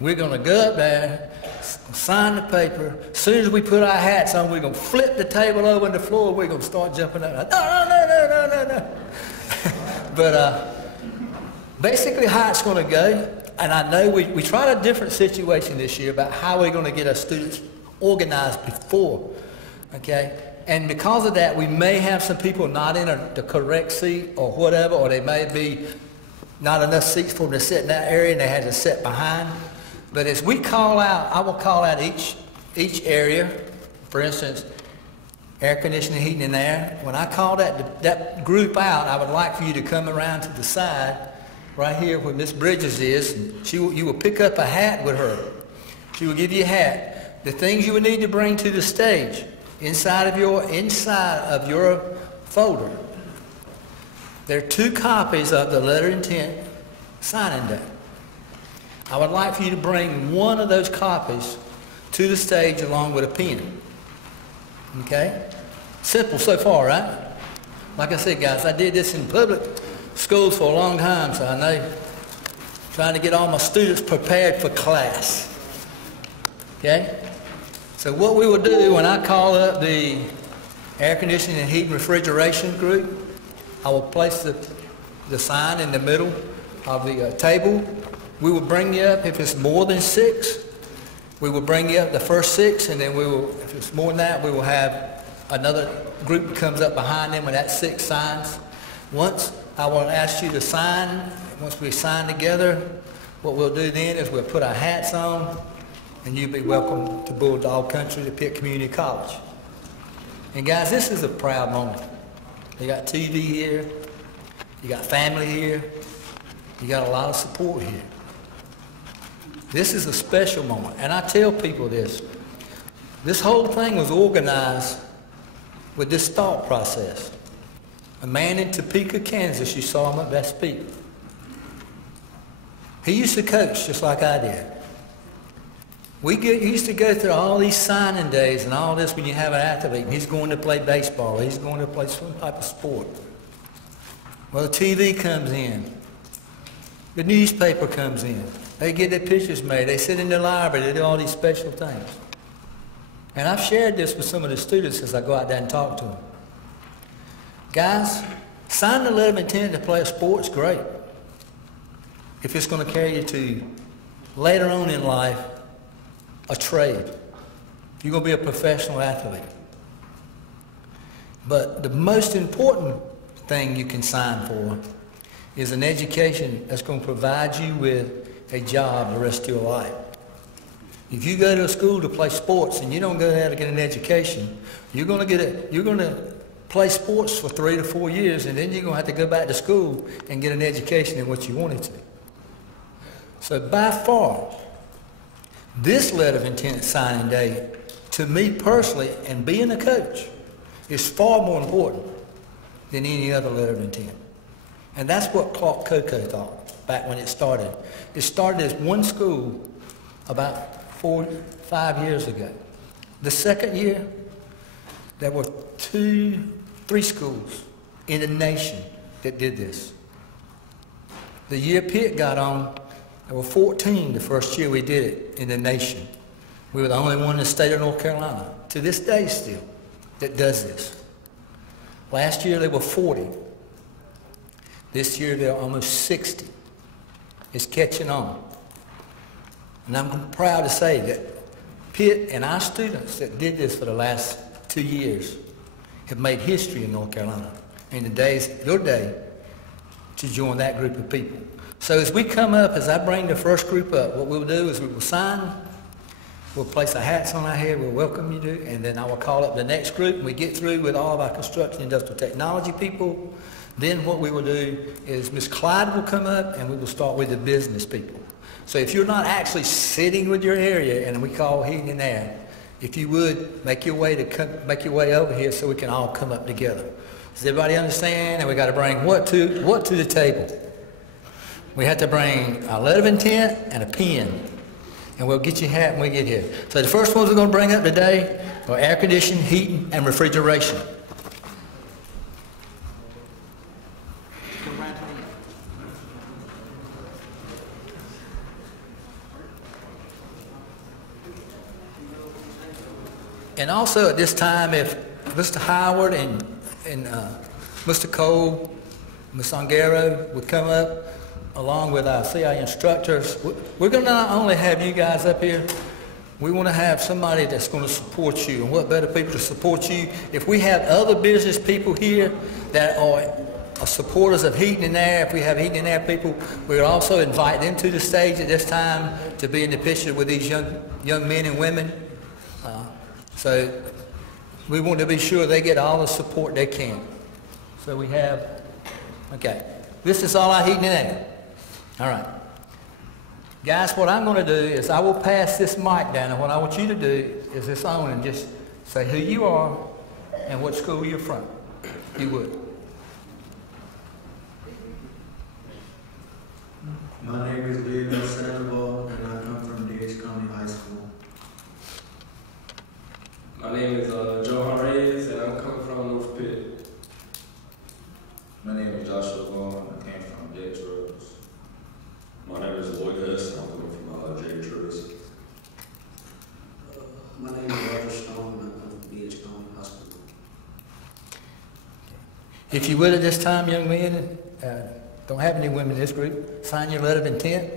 We're going to go up there, sign the paper. As soon as we put our hats on, we're going to flip the table over on the floor. We're going to start jumping up. No. But basically how it's going to go, and I know we tried a different situation this year about how we're going to get our students organized before, okay? And because of that, we may have some people not in the correct seat or whatever, or they may be not enough seats for them to sit in that area and they had to sit behind. But as we call out, I will call out each area. For instance, air conditioning, heating, and air. When I call that group out, I would like for you to come around to the side right here where Miss Bridges is. And you will pick up a hat with her. She will give you a hat. The things you would need to bring to the stage. Inside of your folder, there are 2 copies of the letter of intent signing day. I would like for you to bring one of those copies to the stage along with a pen. Okay? Simple so far, right? Like I said, guys, I did this in public schools for a long time, so I know trying to get all my students prepared for class. Okay? So what we will do when I call up the air conditioning and heat and refrigeration group, I will place the sign in the middle of the table. We will bring you up. If it's more than 6, We will bring you up the first 6, and then we will, if it's more than that, we will have another group that comes up behind them when that 6 signs. Once I want to ask you to sign, once we sign together, what we'll do then is we'll put our hats on, and you'll be welcome to Bulldog Country to Pitt Community College. And guys, this is a proud moment. You got TV here, you got family here, you got a lot of support here. This is a special moment, and I tell people this. This whole thing was organized with this thought process. A man in Topeka, Kansas, you saw him up there speak. He used to coach just like I did. We used to go through all these signing days and all this when you have an athlete, and he's going to play baseball, he's going to play some type of sport. Well, the TV comes in. The newspaper comes in. They get their pictures made. They sit in the library. They do all these special things. And I've shared this with some of the students as I go out there and talk to them. Guys, signing a letter of intent to play a sport's great. If it's going to carry you to, later on in life, a trade. You're going to be a professional athlete. But the most important thing you can sign for is an education that's going to provide you with a job the rest of your life. If you go to a school to play sports and you don't go there to get an education, you're going to play sports for 3 to 4 years, and then you're going to have to go back to school and get an education in what you wanted to. So by far, this letter of intent signing day, to me personally, and being a coach, is far more important than any other letter of intent. And that's what Clark Coco thought back when it started. It started as one school about 4 or 5 years ago. The second year, there were 2, 3 schools in the nation that did this. The year Pitt got on, there were 14 the first year we did it in the nation. We were the only one in the state of North Carolina, to this day still, that does this. Last year there were 40. This year there are almost 60. It's catching on. And I'm proud to say that Pitt and our students that did this for the last 2 years have made history in North Carolina. And today's your day to join that group of people. So as we come up, as I bring the first group up, what we'll do is we will sign, we'll place our hats on our head, we'll welcome you to, and then I will call up the next group, and we get through with all of our construction industrial technology people. Then what we will do is Ms. Clyde will come up, and we will start with the business people. So if you're not actually sitting with your area, and we call heating and air, if you would, make your way over here so we can all come up together. Does everybody understand? And we got to bring what to the table? We have to bring a letter of intent and a pen. And we'll get your hat when we get here. So the first ones we're going to bring up today are air conditioning, heating, and refrigeration. And also at this time, if Mr. Howard and Mr. Cole, Ms. Ongaro would come up, along with our CI instructors, we're going to not only have you guys up here, we want to have somebody that's going to support you. And what better people to support you? If we have other business people here that are supporters of heating and air, if we have heating and air people, we would also invite them to the stage at this time to be in the picture with these young men and women. So we want to be sure they get all the support they can. So we have, okay, this is all our heating and air. All right. Guys, what I'm going to do is I will pass this mic down, and what I want you to do is this on and just say who you are and what school you're from, if you would. My name is David Sandoval, and I come from DH County High School. My name is Joe Reyes, and I'm coming from North Pitt. My name is Joshua Vaughn, I came from J. Trust. My name is Lloyd Hess, I'm coming from J. Trust. My name is Roger Stone, and I come from DH County High School. If you would at this time, young men, don't have any women in this group, sign your letter of intent.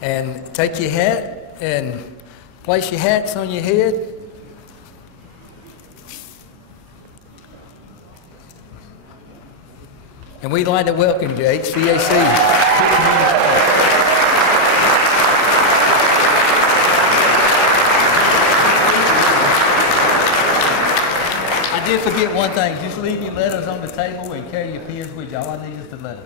And take your hat and place your hats on your head. And we'd like to welcome you to HVAC. I did forget one thing. Just leave your letters on the table and carry your pens with you. All I need is the letter.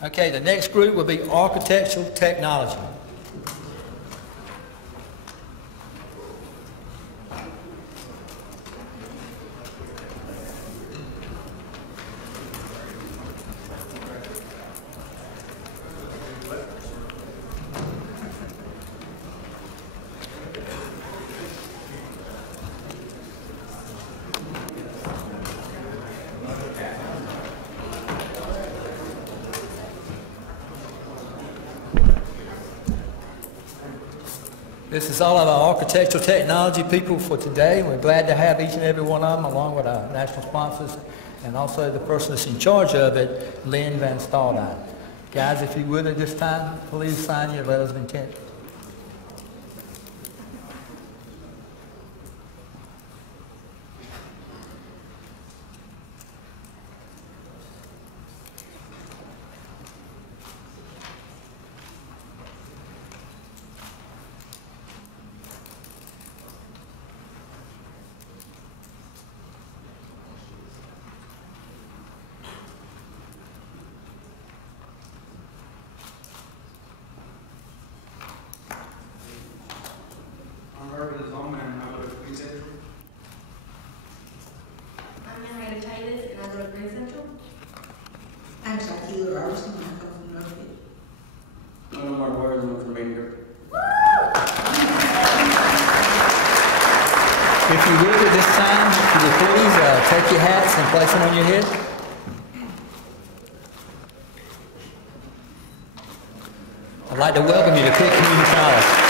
Okay, the next group will be architectural technology. This is all of our architectural technology people for today. We're glad to have each and every one of them, along with our national sponsors and also the person that's in charge of it, Lynn Van Staldine. Guys, if you would at this time, please sign your letters of intent. Take your hats and place them on your head. I'd like to welcome you to Pitt Community College.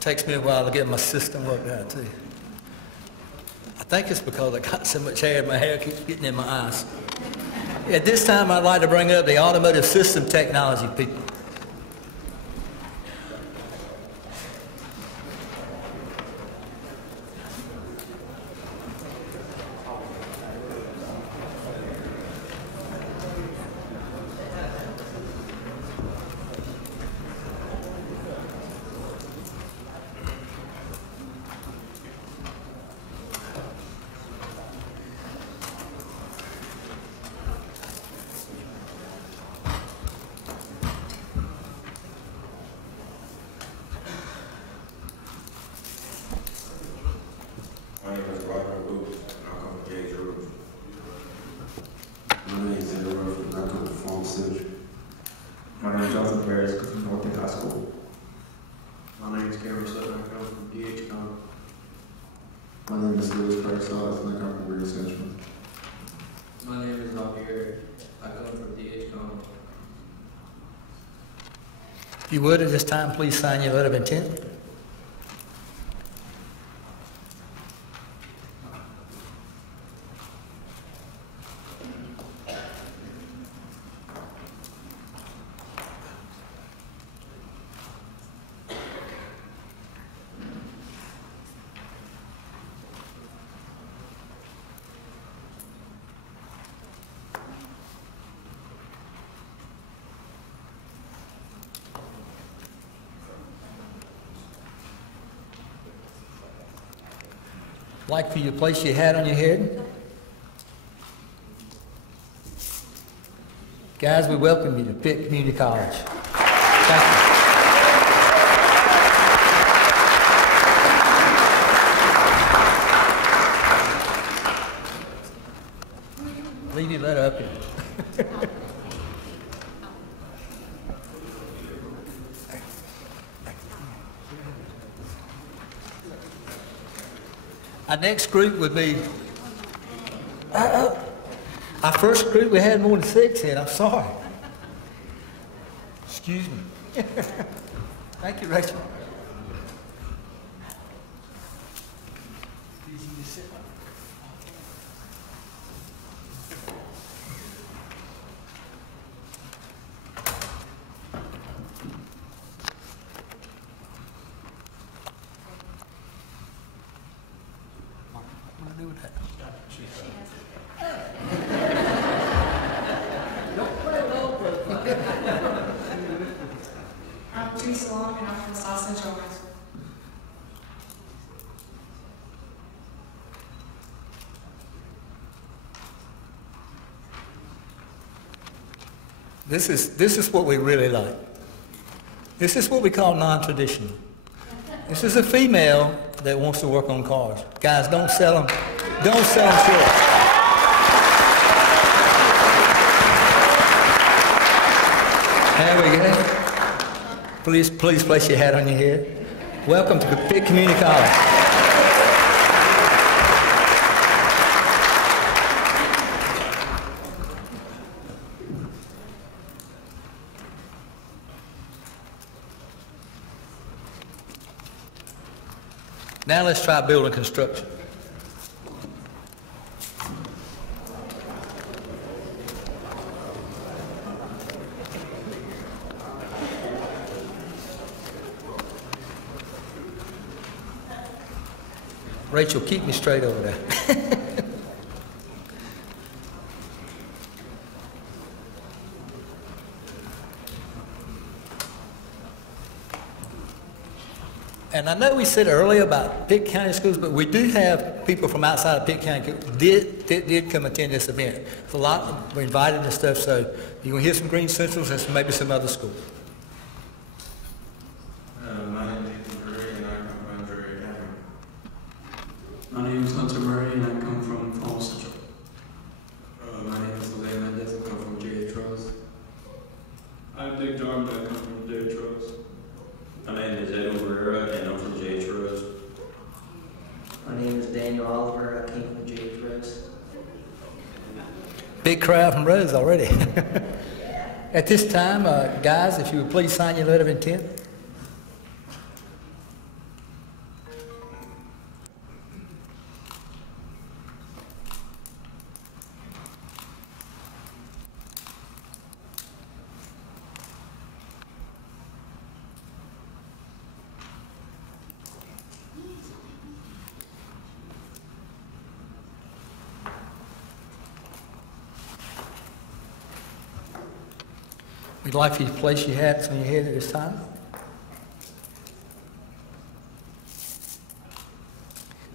Takes me a while to get my system worked out too. I think it's because I got so much hair, my hair keeps getting in my eyes. At this time, I'd like to bring up the automotive system technology people. If you would, at this time, please sign your letter of intent. I'd like for you to place your hat on your head. Guys, we welcome you to Pitt Community College. Thank you. Leave your letter up here. Our next group would be, our first group we had more than 6 in, I'm sorry. Excuse me. Thank you, Rachel. This is what we really like. This is what we call non-traditional. This is a female that wants to work on cars. Guys, don't sell them. Don't sell them short. There we go. Please place your hat on your head. Welcome to Pitt Community College. Now let's try building construction. Rachel, keep me straight over there. And I know we said earlier about Pitt County schools, but we do have people from outside of Pitt County did come attend this event. A lot were invited and stuff, so you're going to hear some Green Centrals and maybe some other schools. My name is Ethan Murray, and I come from Drury Academy. My name is Hunter Murray, and I come from Fall Central. My name is Jose Mendez, I come from J.A. Trust. I'm Dick Jarman, I come from J.A. Trust. My name is Edwin Barrera, and I'm from J. Trust. My name is Daniel Oliver. I came from J. Trust. Big crowd from Rose already. At this time, guys, if you would please sign your letter of intent. We'd like for you to place your hats on your head at this time.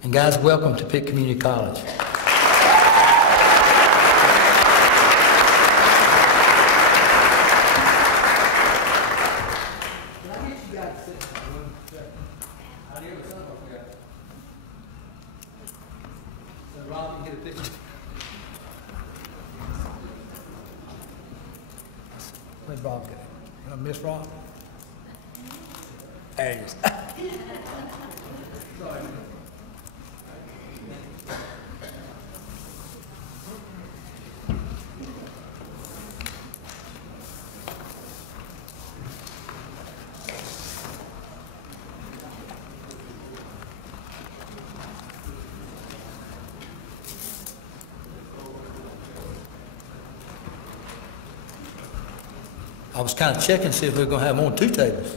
And guys, welcome to Pitt Community College. Where's Bob get it? Miss Rob? There he is. Sorry. I was kind of checking to see if we were going to have more than 2 tables.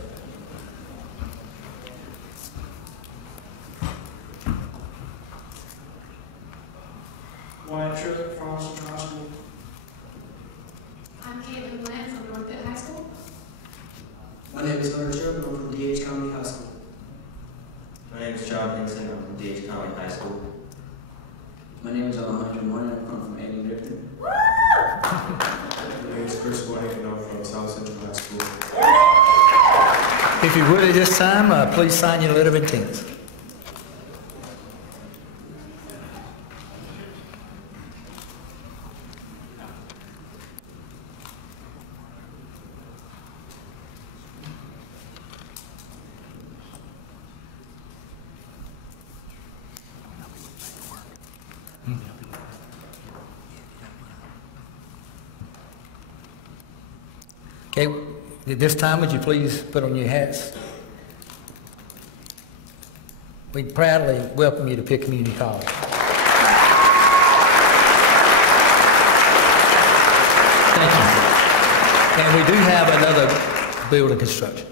Wyatt Tripp from Central High School. I'm Caitlin Glenn from North Pitt High School. My name is Hunter Tripp, and I'm from D.H. County High School. My name is John Henson. I'm from D.H. County High School. My name is Alejandro Morning. I come from Annie Lipton. My name is Chris White, and I'm from South Central High School. If you would at this time, please sign your letter of intent. Okay, at this time, would you please put on your hats? We proudly welcome you to Pitt Community College. Thank you. And we do have another building construction.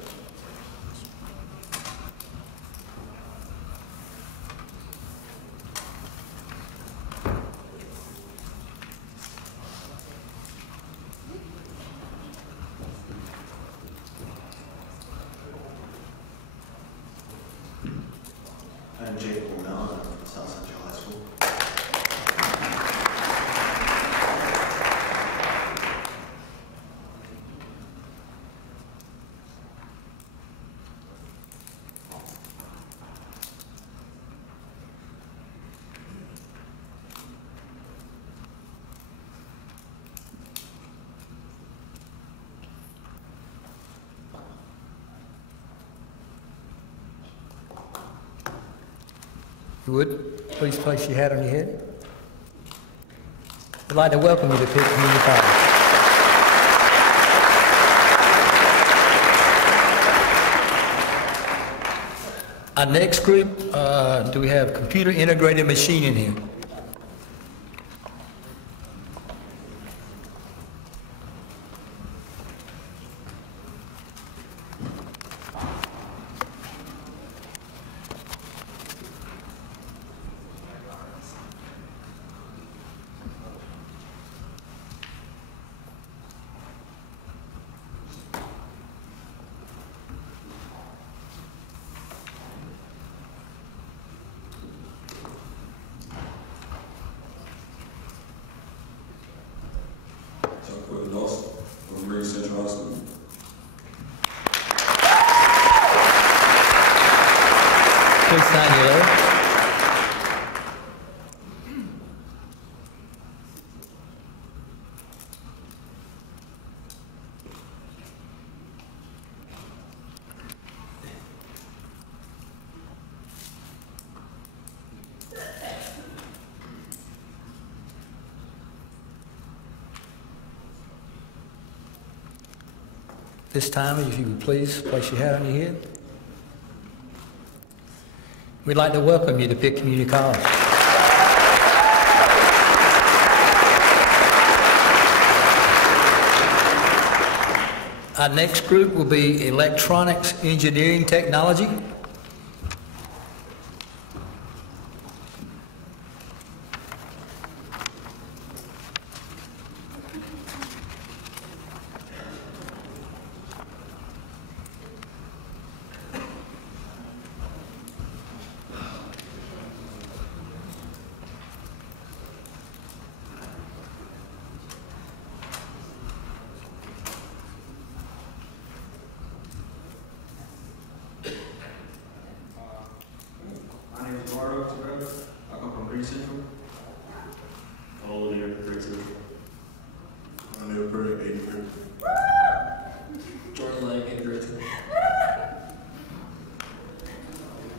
I'm Jake O'Malley from South Central High School. You would, please place your hat on your head. I'd like to welcome you to Pitt Community College. Our next group, do we have computer integrated machine in here? Please sign your letter. This time, if you would please place your hat on your head. We'd like to welcome you to Pitt Community College. Our next group will be Electronics Engineering Technology.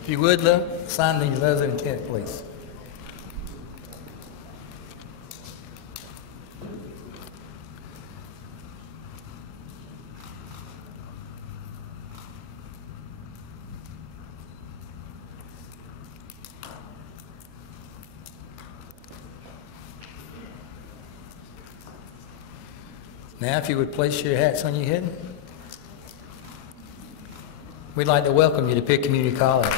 If you would, sign these letters of intent, please. Now, if you would place your hats on your head. We'd like to welcome you to Pitt Community College.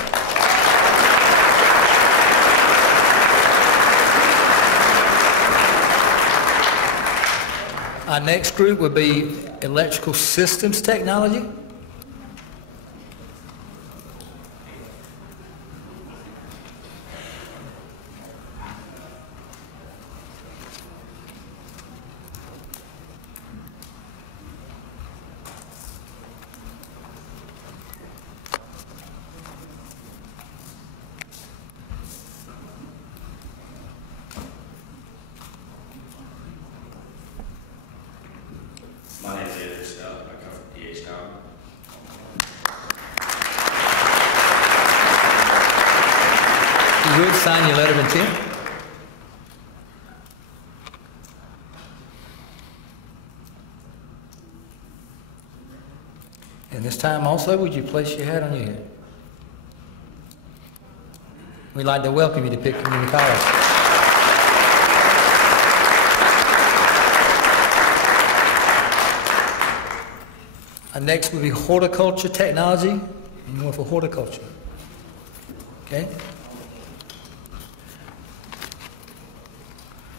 Our next group will be Electrical Systems Technology. My name is Andrew Scott. I come from DH-Com. You would sign your letter of intent. And this time also, would you place your hat on your head? We'd like to welcome you to Pitt Community College. Next will be horticulture technology. Anyone for horticulture? Okay.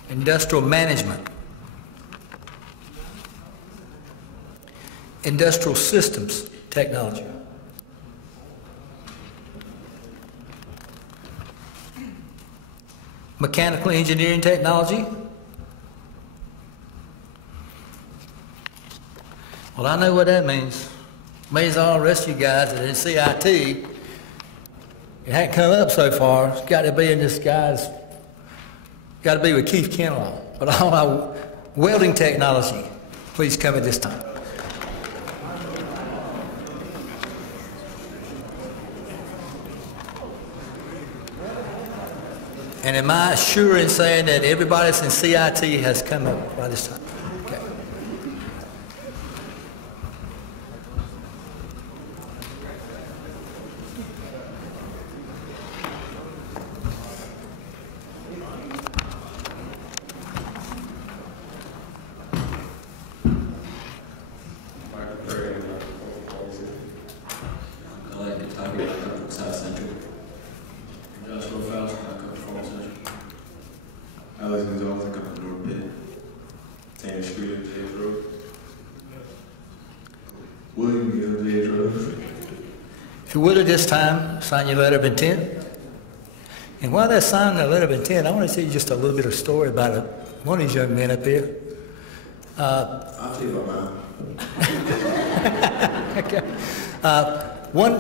Industrial management. Industrial systems technology. Mechanical engineering technology. Well, I know what that means. It means all the rest of you guys that are in CIT, it hadn't come up so far. It's got to be in this guy's, got to be with Keith Kenlaw. But all our welding technology, please come at this time. And am I sure in saying that everybody that's in CIT has come up by this time? Okay. If you would at this time, sign your letter of intent. And while they're signing the letter of intent, I want to tell you just a little bit of story about one of these young men up here. I'll tell you about mine. Okay. One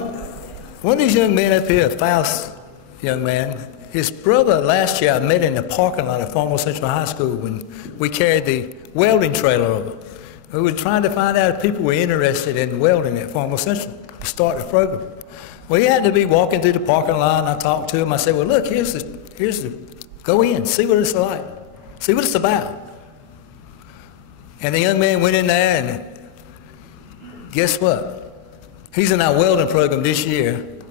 of these young men up here, a Faust young man, his brother last year I met in the parking lot of Farmville Central High School when we carried the welding trailer over. We were trying to find out if people were interested in welding at Farmville Central to start the program. Well, he had to be walking through the parking lot, and I talked to him. I said, well, look, here's the, go in, see what it's like, see what it's about. And the young man went in there, and guess what? He's in our welding program this year,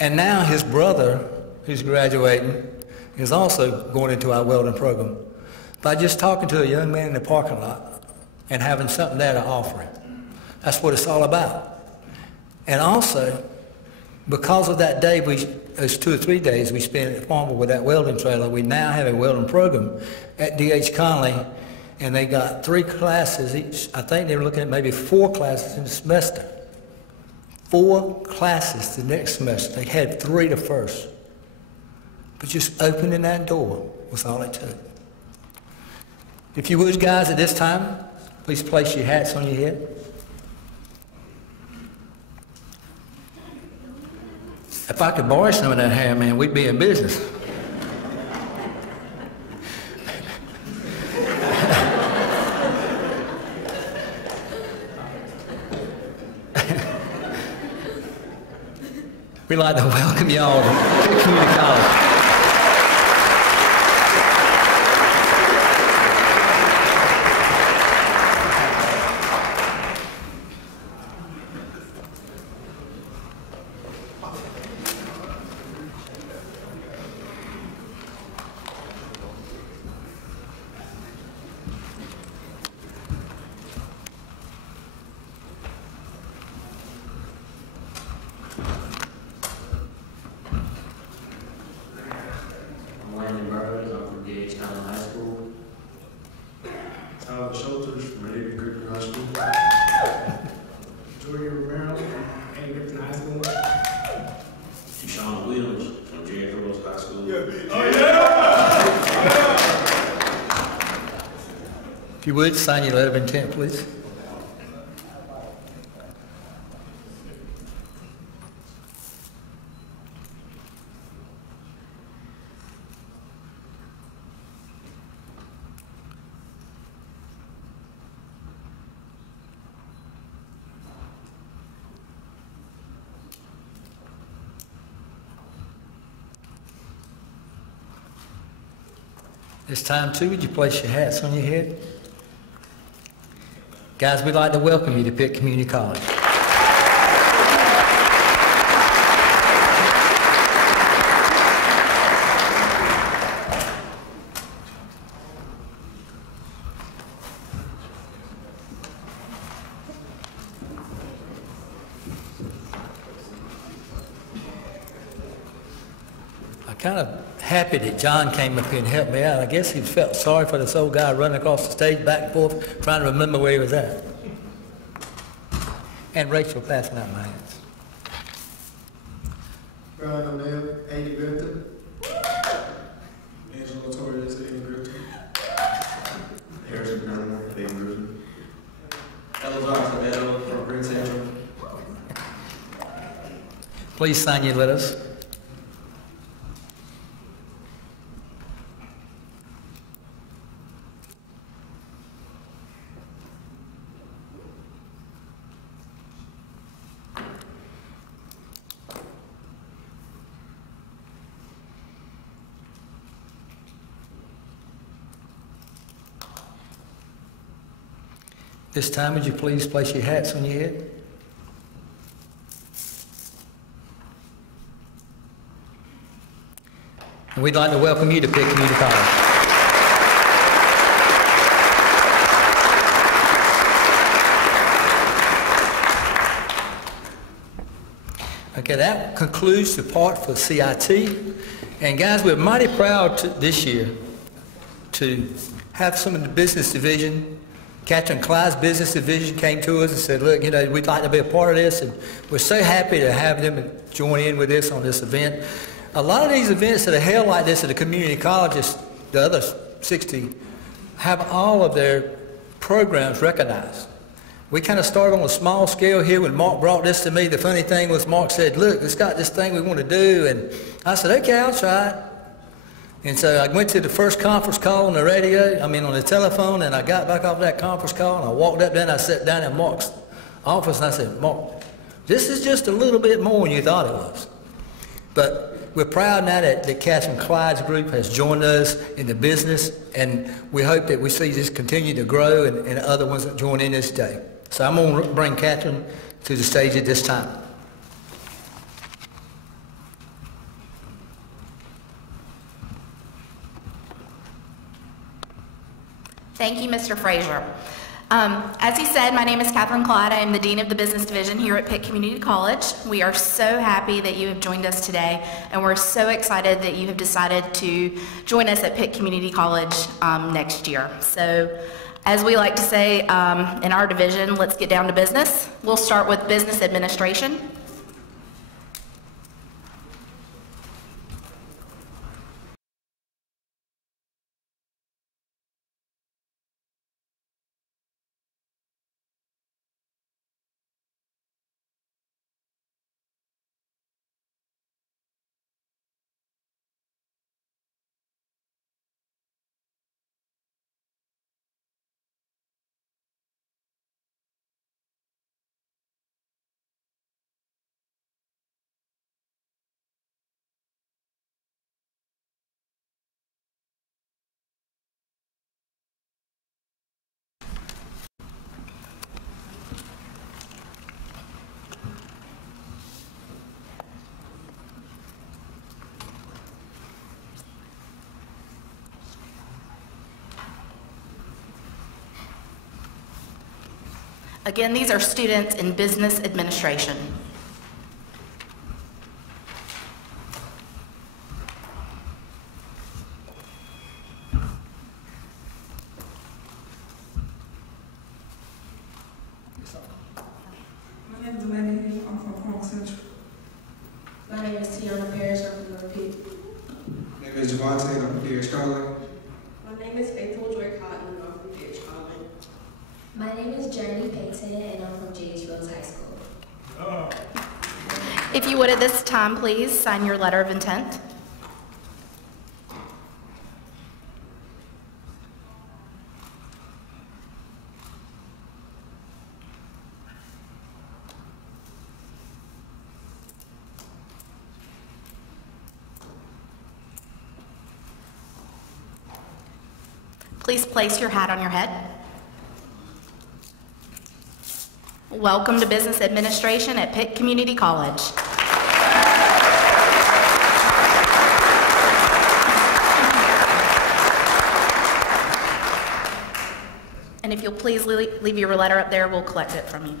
and now his brother, who's graduating, is also going into our welding program by just talking to a young man in the parking lot and having something there to offer him. That's what it's all about. And also, because of that day, those 2 or 3 days we spent at Farmville with that welding trailer, we now have a welding program at D.H. Conley, and they got 3 classes each. I think they were looking at maybe 4 classes in the semester. 4 classes the next semester. They had 3 the first. But just opening that door was all it took. If you would, guys, at this time, please place your hats on your head. If I could borrow some of that hair, man, we'd be in business. We'd like to welcome you all to Pitt Community College. If you would, sign your letter of intent, please. This time, too, would you place your hats on your head? Guys, we'd like to welcome you to Pitt Community College. kind of happy that John came up here and helped me out. I guess he felt sorry for this old guy running across the stage back and forth, trying to remember where he was at. And Rachel passing out my hands. Brian O'Neill, Andy Griffin. Angela Torres, Andy Griffin. Harrison Gardner, Dave Griffin. Elazar Acevedo from Green Central. Please sign your letters. This time, would you please place your hats on your head? And we'd like to welcome you to Pitt Community College. Okay, that concludes the part for CIT. And guys, we're mighty proud this year to have some of the business division. Catherine Clyde's business division came to us and said, look, you know, we'd like to be a part of this, and we're so happy to have them join in with us on this event. A lot of these events that are held like this at the community colleges, the other 60, have all of their programs recognized. We kind of started on a small scale here when Mark brought this to me. The funny thing was Mark said, look, it's got this thing we want to do, and I said, okay, I'll try it. And so I went to the first conference call on the radio, on the telephone, and I got back off that conference call, and I walked up there and I sat down in Mark's office, and I said, Mark, this is just a little bit more than you thought it was. But we're proud now that Catherine Clyde's group has joined us in the business, and we hope that we see this continue to grow and other ones that join in this day. So I'm going to bring Catherine to the stage at this time. Thank you, Mr. Frazier. As he said, my name is Catherine Clyde. I am the Dean of the Business Division here at Pitt Community College. We are so happy that you have joined us today, and we're so excited that you have decided to join us at Pitt Community College next year. So, as we like to say in our division, let's get down to business. We'll start with business administration. Again, these are students in business administration. My name is Lenny. I'm from Home Central. My name is Tiana Parrish. I'm from North Pitt. My name is Javante, and I'm from Pierce College. My name is Faithful Joy Cotton, and I'm from Pierce College. My name is Journey Payton, and I'm from J.H. Rose High School. If you would at this time, please sign your letter of intent. Please place your hat on your head. Welcome to Business Administration at Pitt Community College. And if you'll please leave your letter up there, we'll collect it from you.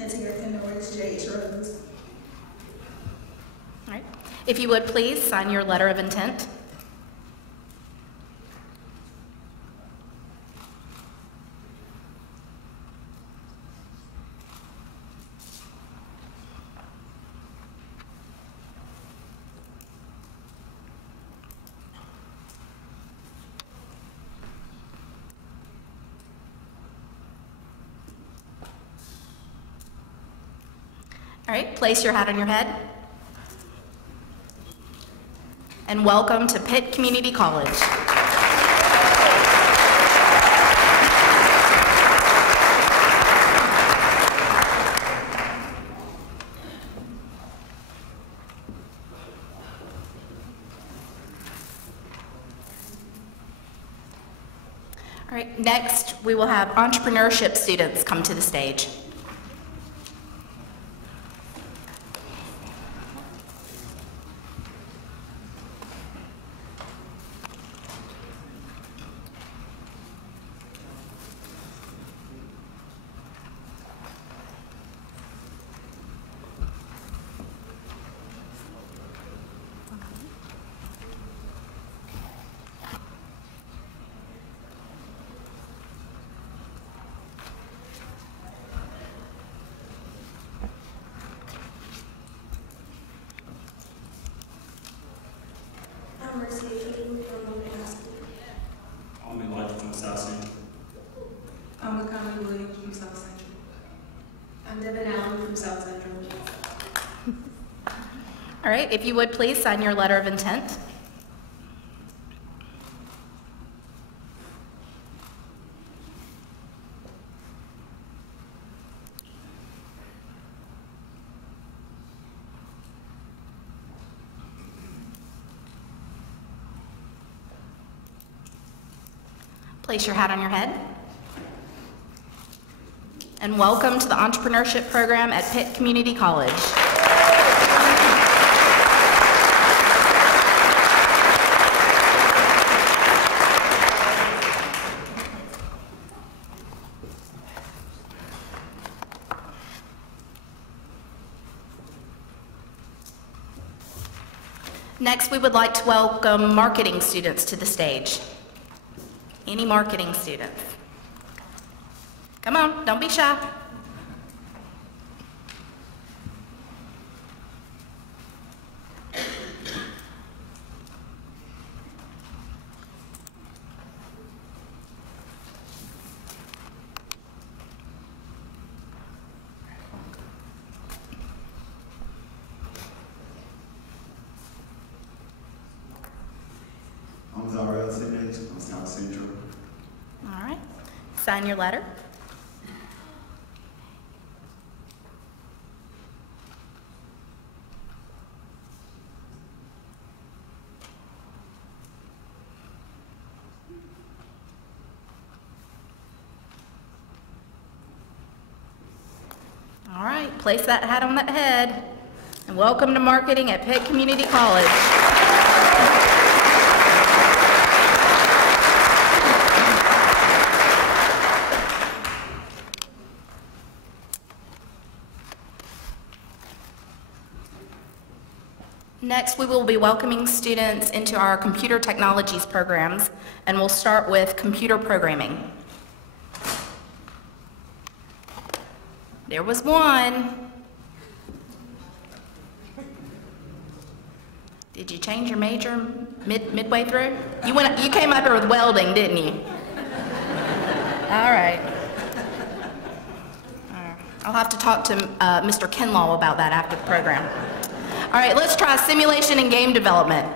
And to your Norris J.H. Rose. All right. If you would please sign your letter of intent. All right, place your hat on your head. And welcome to Pitt Community College. All right, next we will have entrepreneurship students come to the stage. All right, if you would please sign your letter of intent. Place your hat on your head. And welcome to the entrepreneurship program at Pitt Community College. Next, we would like to welcome marketing students to the stage. Any marketing students? Come on, don't be shy. I'm Zara Simmons from South Central. All right. Sign your letter. All right, place that hat on that head. And welcome to marketing at Pitt Community College. Next, we will be welcoming students into our computer technologies programs, and we'll start with computer programming. There was one. Did you change your major midway through? You came up here with welding, didn't you? All right. I'll have to talk to Mr. Kinlaw about that after the program. All right, let's try simulation and game development.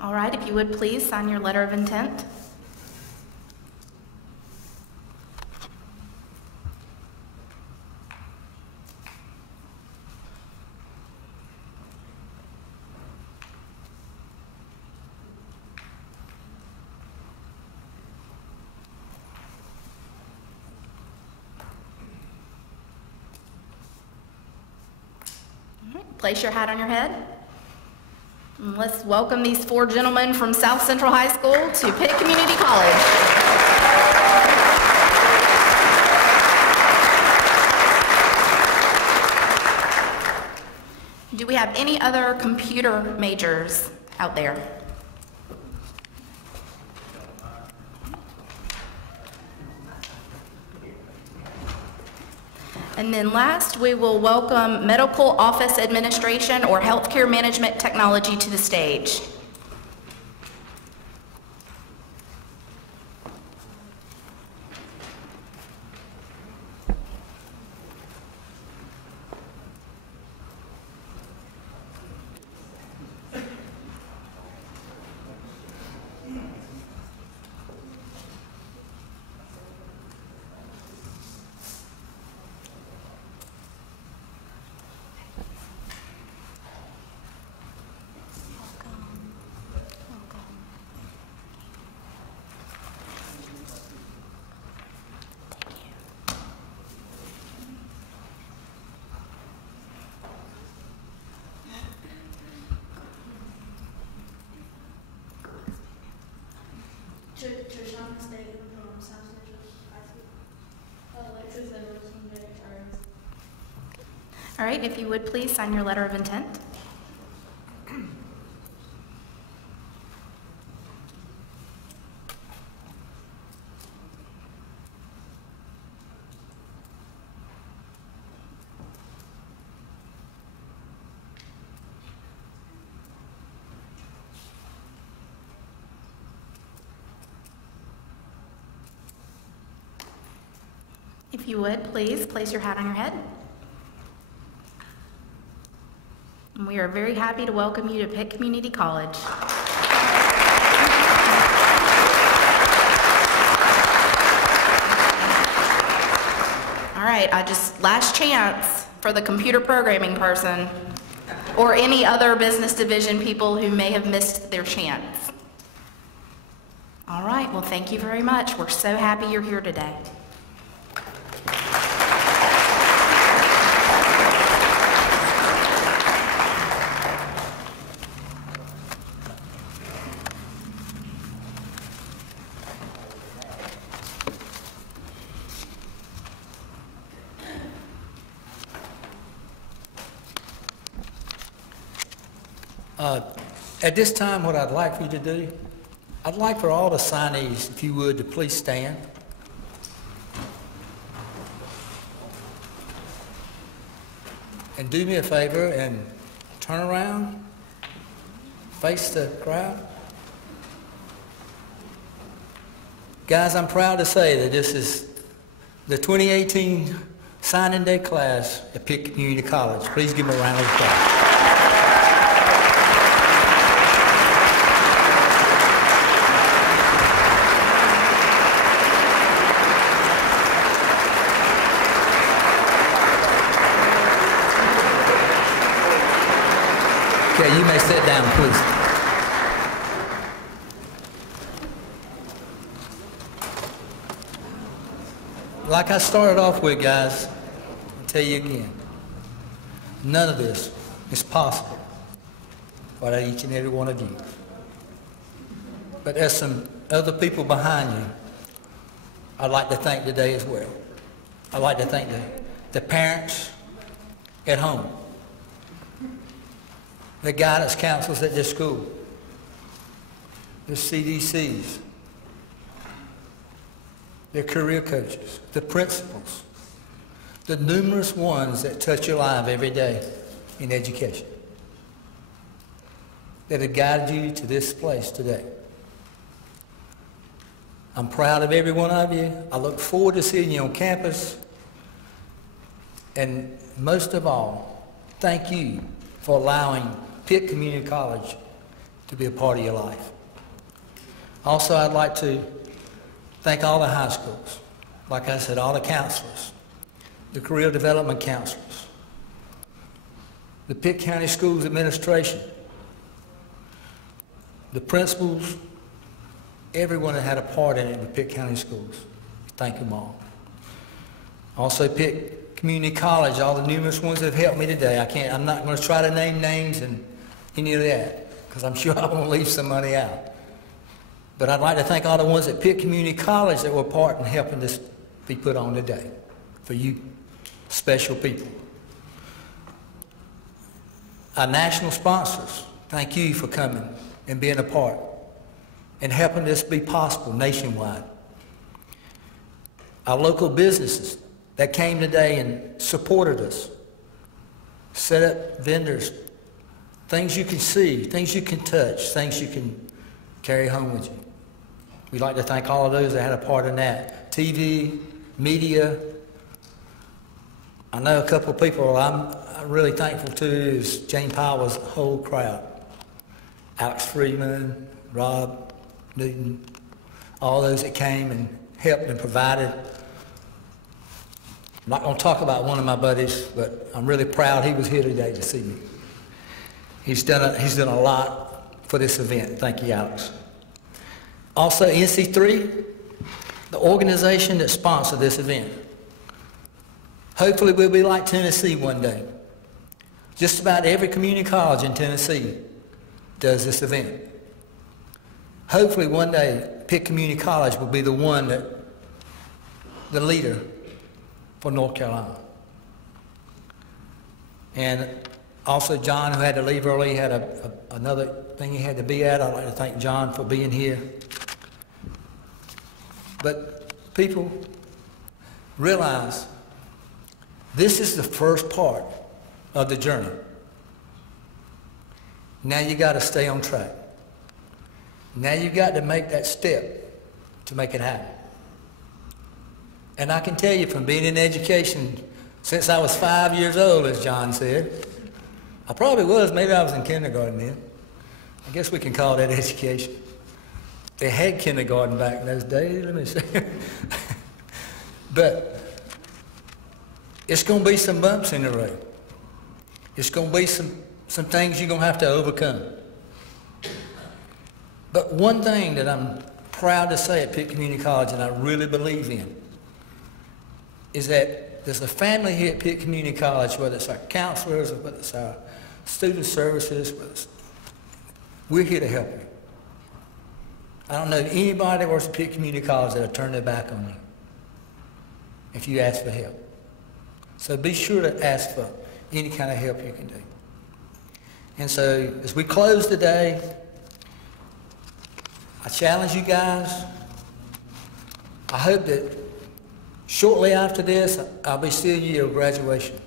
All right, if you would please sign your letter of intent. Place your hat on your head. And let's welcome these four gentlemen from South Central High School to Pitt Community College. Do we have any other computer majors out there? And then last, we will welcome Medical Office Administration or Healthcare Management Technology to the stage. All right, if you would please sign your letter of intent. If you would, please place your hat on your head. And we are very happy to welcome you to Pitt Community College. All right, last chance for the computer programming person or any other business division people who may have missed their chance. All right, well, thank you very much. We're so happy you're here today. At this time, what I'd like for you to do, I'd like for all the signees, if you would, to please stand. And do me a favor and turn around, face the crowd. Guys, I'm proud to say that this is the 2018 signing day class at Pitt Community College. Please give them a round of applause. Okay, you may sit down, please. Like I started off with, guys, I'll tell you again, none of this is possible without each and every one of you. But there's some other people behind you I'd like to thank today as well. I'd like to thank the parents at home, the guidance counselors at this school, the CDCs, the career coaches, the principals, the numerous ones that touch your life every day in education, that have guided you to this place today. I'm proud of every one of you. I look forward to seeing you on campus. And most of all, thank you for allowing Pitt Community College to be a part of your life. Also, I'd like to thank all the high schools. Like I said, all the counselors, the career development counselors, the Pitt County Schools Administration, the principals, everyone that had a part in it in the Pitt County Schools. Thank them all. Also, Pitt Community College, all the numerous ones that have helped me today. I'm not going to try to name names and any of that, because I'm sure I'm going to leave somebody out. But I'd like to thank all the ones at Pitt Community College that were part in helping this be put on today, for you special people. Our national sponsors, thank you for coming and being a part and helping this be possible nationwide. Our local businesses that came today and supported us, set up vendors, things you can see, things you can touch, things you can carry home with you. We'd like to thank all of those that had a part in that. TV, media. I know a couple of people I'm really thankful to is Jane Powell's whole crowd. Alex Freeman, Rob Newton, all those that came and helped and provided. I'm not going to talk about one of my buddies, but I'm really proud he was here today to see me. He's done a lot for this event. Thank you, Alex. Also, NC3, the organization that sponsored this event. Hopefully we'll be like Tennessee one day. Just about every community college in Tennessee does this event. Hopefully one day Pitt Community College will be the one that, the leader for North Carolina. And also John, who had to leave early, had another thing he had to be at. I'd like to thank John for being here. But people, realize this is the first part of the journey. Now you got to stay on track. Now you got to make that step to make it happen. And I can tell you from being in education since I was 5 years old, as John said, I probably was, maybe I was in kindergarten then. I guess we can call that education. They had kindergarten back in those days, let me see. But it's going to be some bumps in the road. It's going to be some things you're going to have to overcome. But one thing that I'm proud to say at Pitt Community College, and I really believe in, is that there's a family here at Pitt Community College, whether it's our counselors or whether it's our student services, we're here to help you. I don't know anybody that works at Pitt Community College that'll turn their back on you if you ask for help. So be sure to ask for any kind of help you can do. And so as we close today, I challenge you guys. I hope that shortly after this, I'll be seeing you at graduation.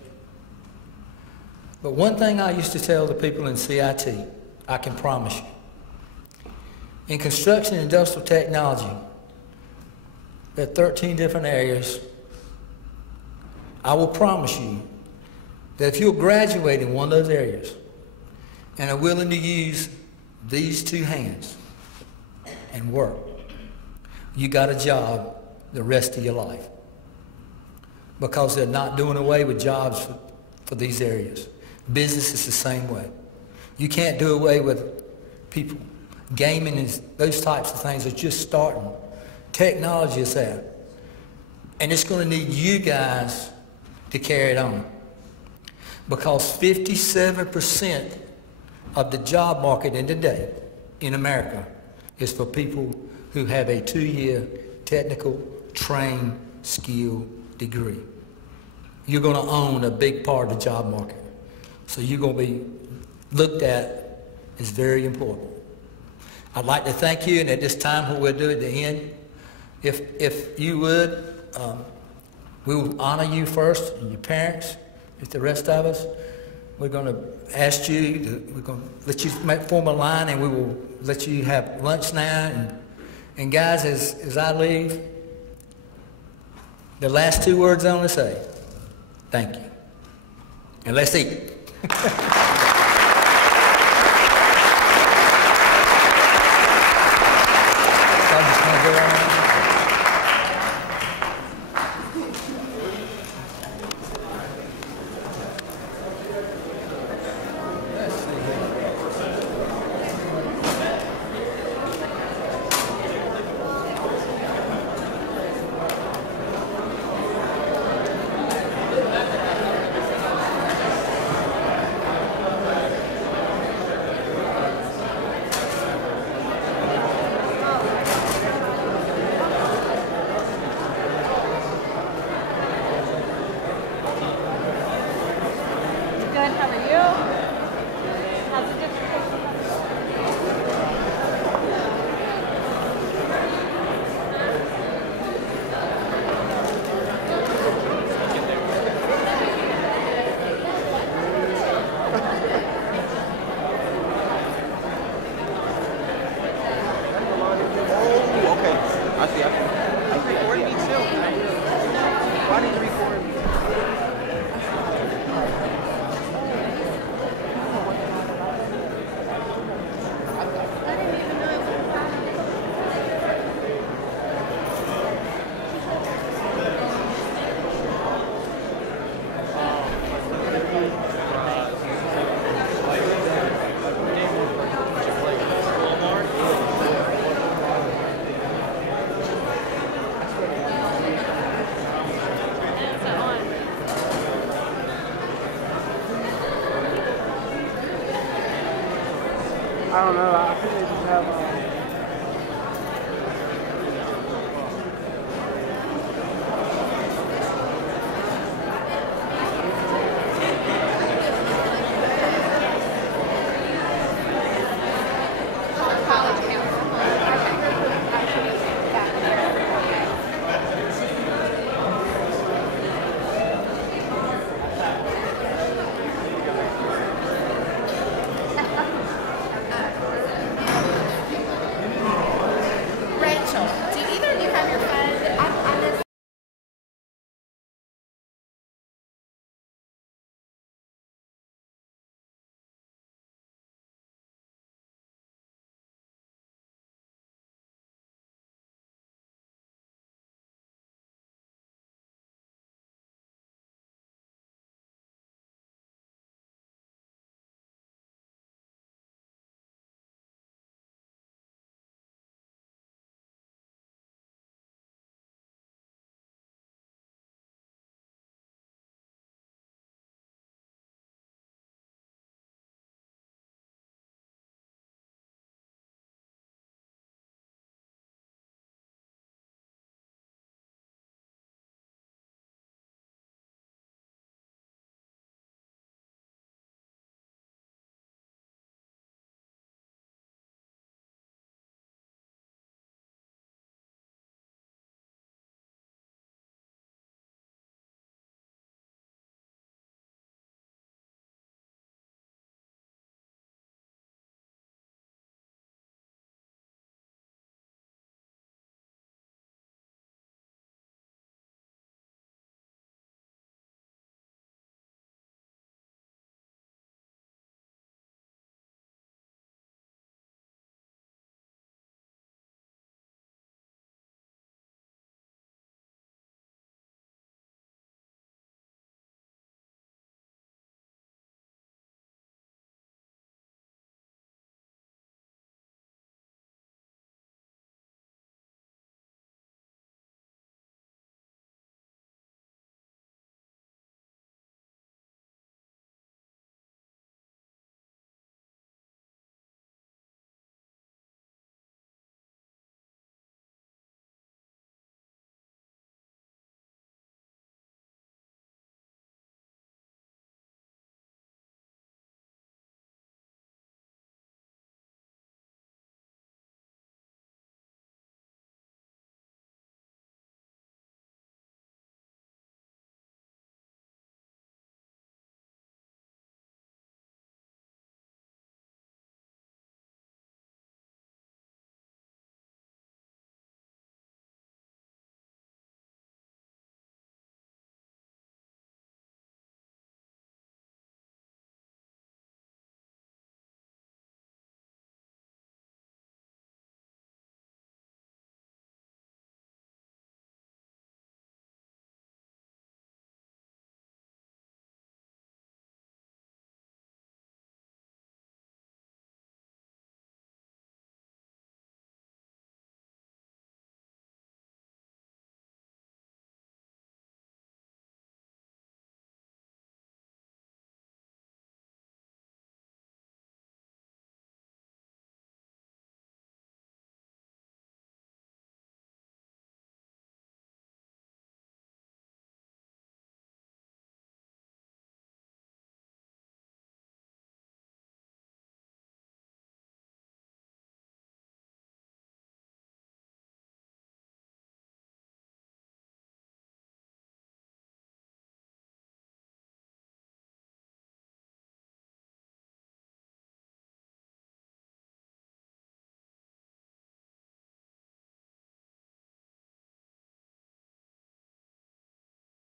But one thing I used to tell the people in CIT, I can promise you. In construction and industrial technology, there are 13 different areas. I will promise you that if you'll graduate in one of those areas and are willing to use these two hands and work, you got a job the rest of your life. Because they're not doing away with jobs for these areas. Business is the same way. You can't do away with people. Gaming and those types of things are just starting. Technology is there. And it's going to need you guys to carry it on. Because 57% of the job market in today in America is for people who have a 2-year technical trained skill degree. You're going to own a big part of the job market. So you're going to be looked at as very important. I'd like to thank you, and at this time what we'll do at the end, if you would, we will honor you first, and your parents, with the rest of us. We're going to ask you, we're going to let you form a line, and we will let you have lunch now. And guys, as I leave, the last 2 words I want to say, thank you. And let's eat. I couldn't even have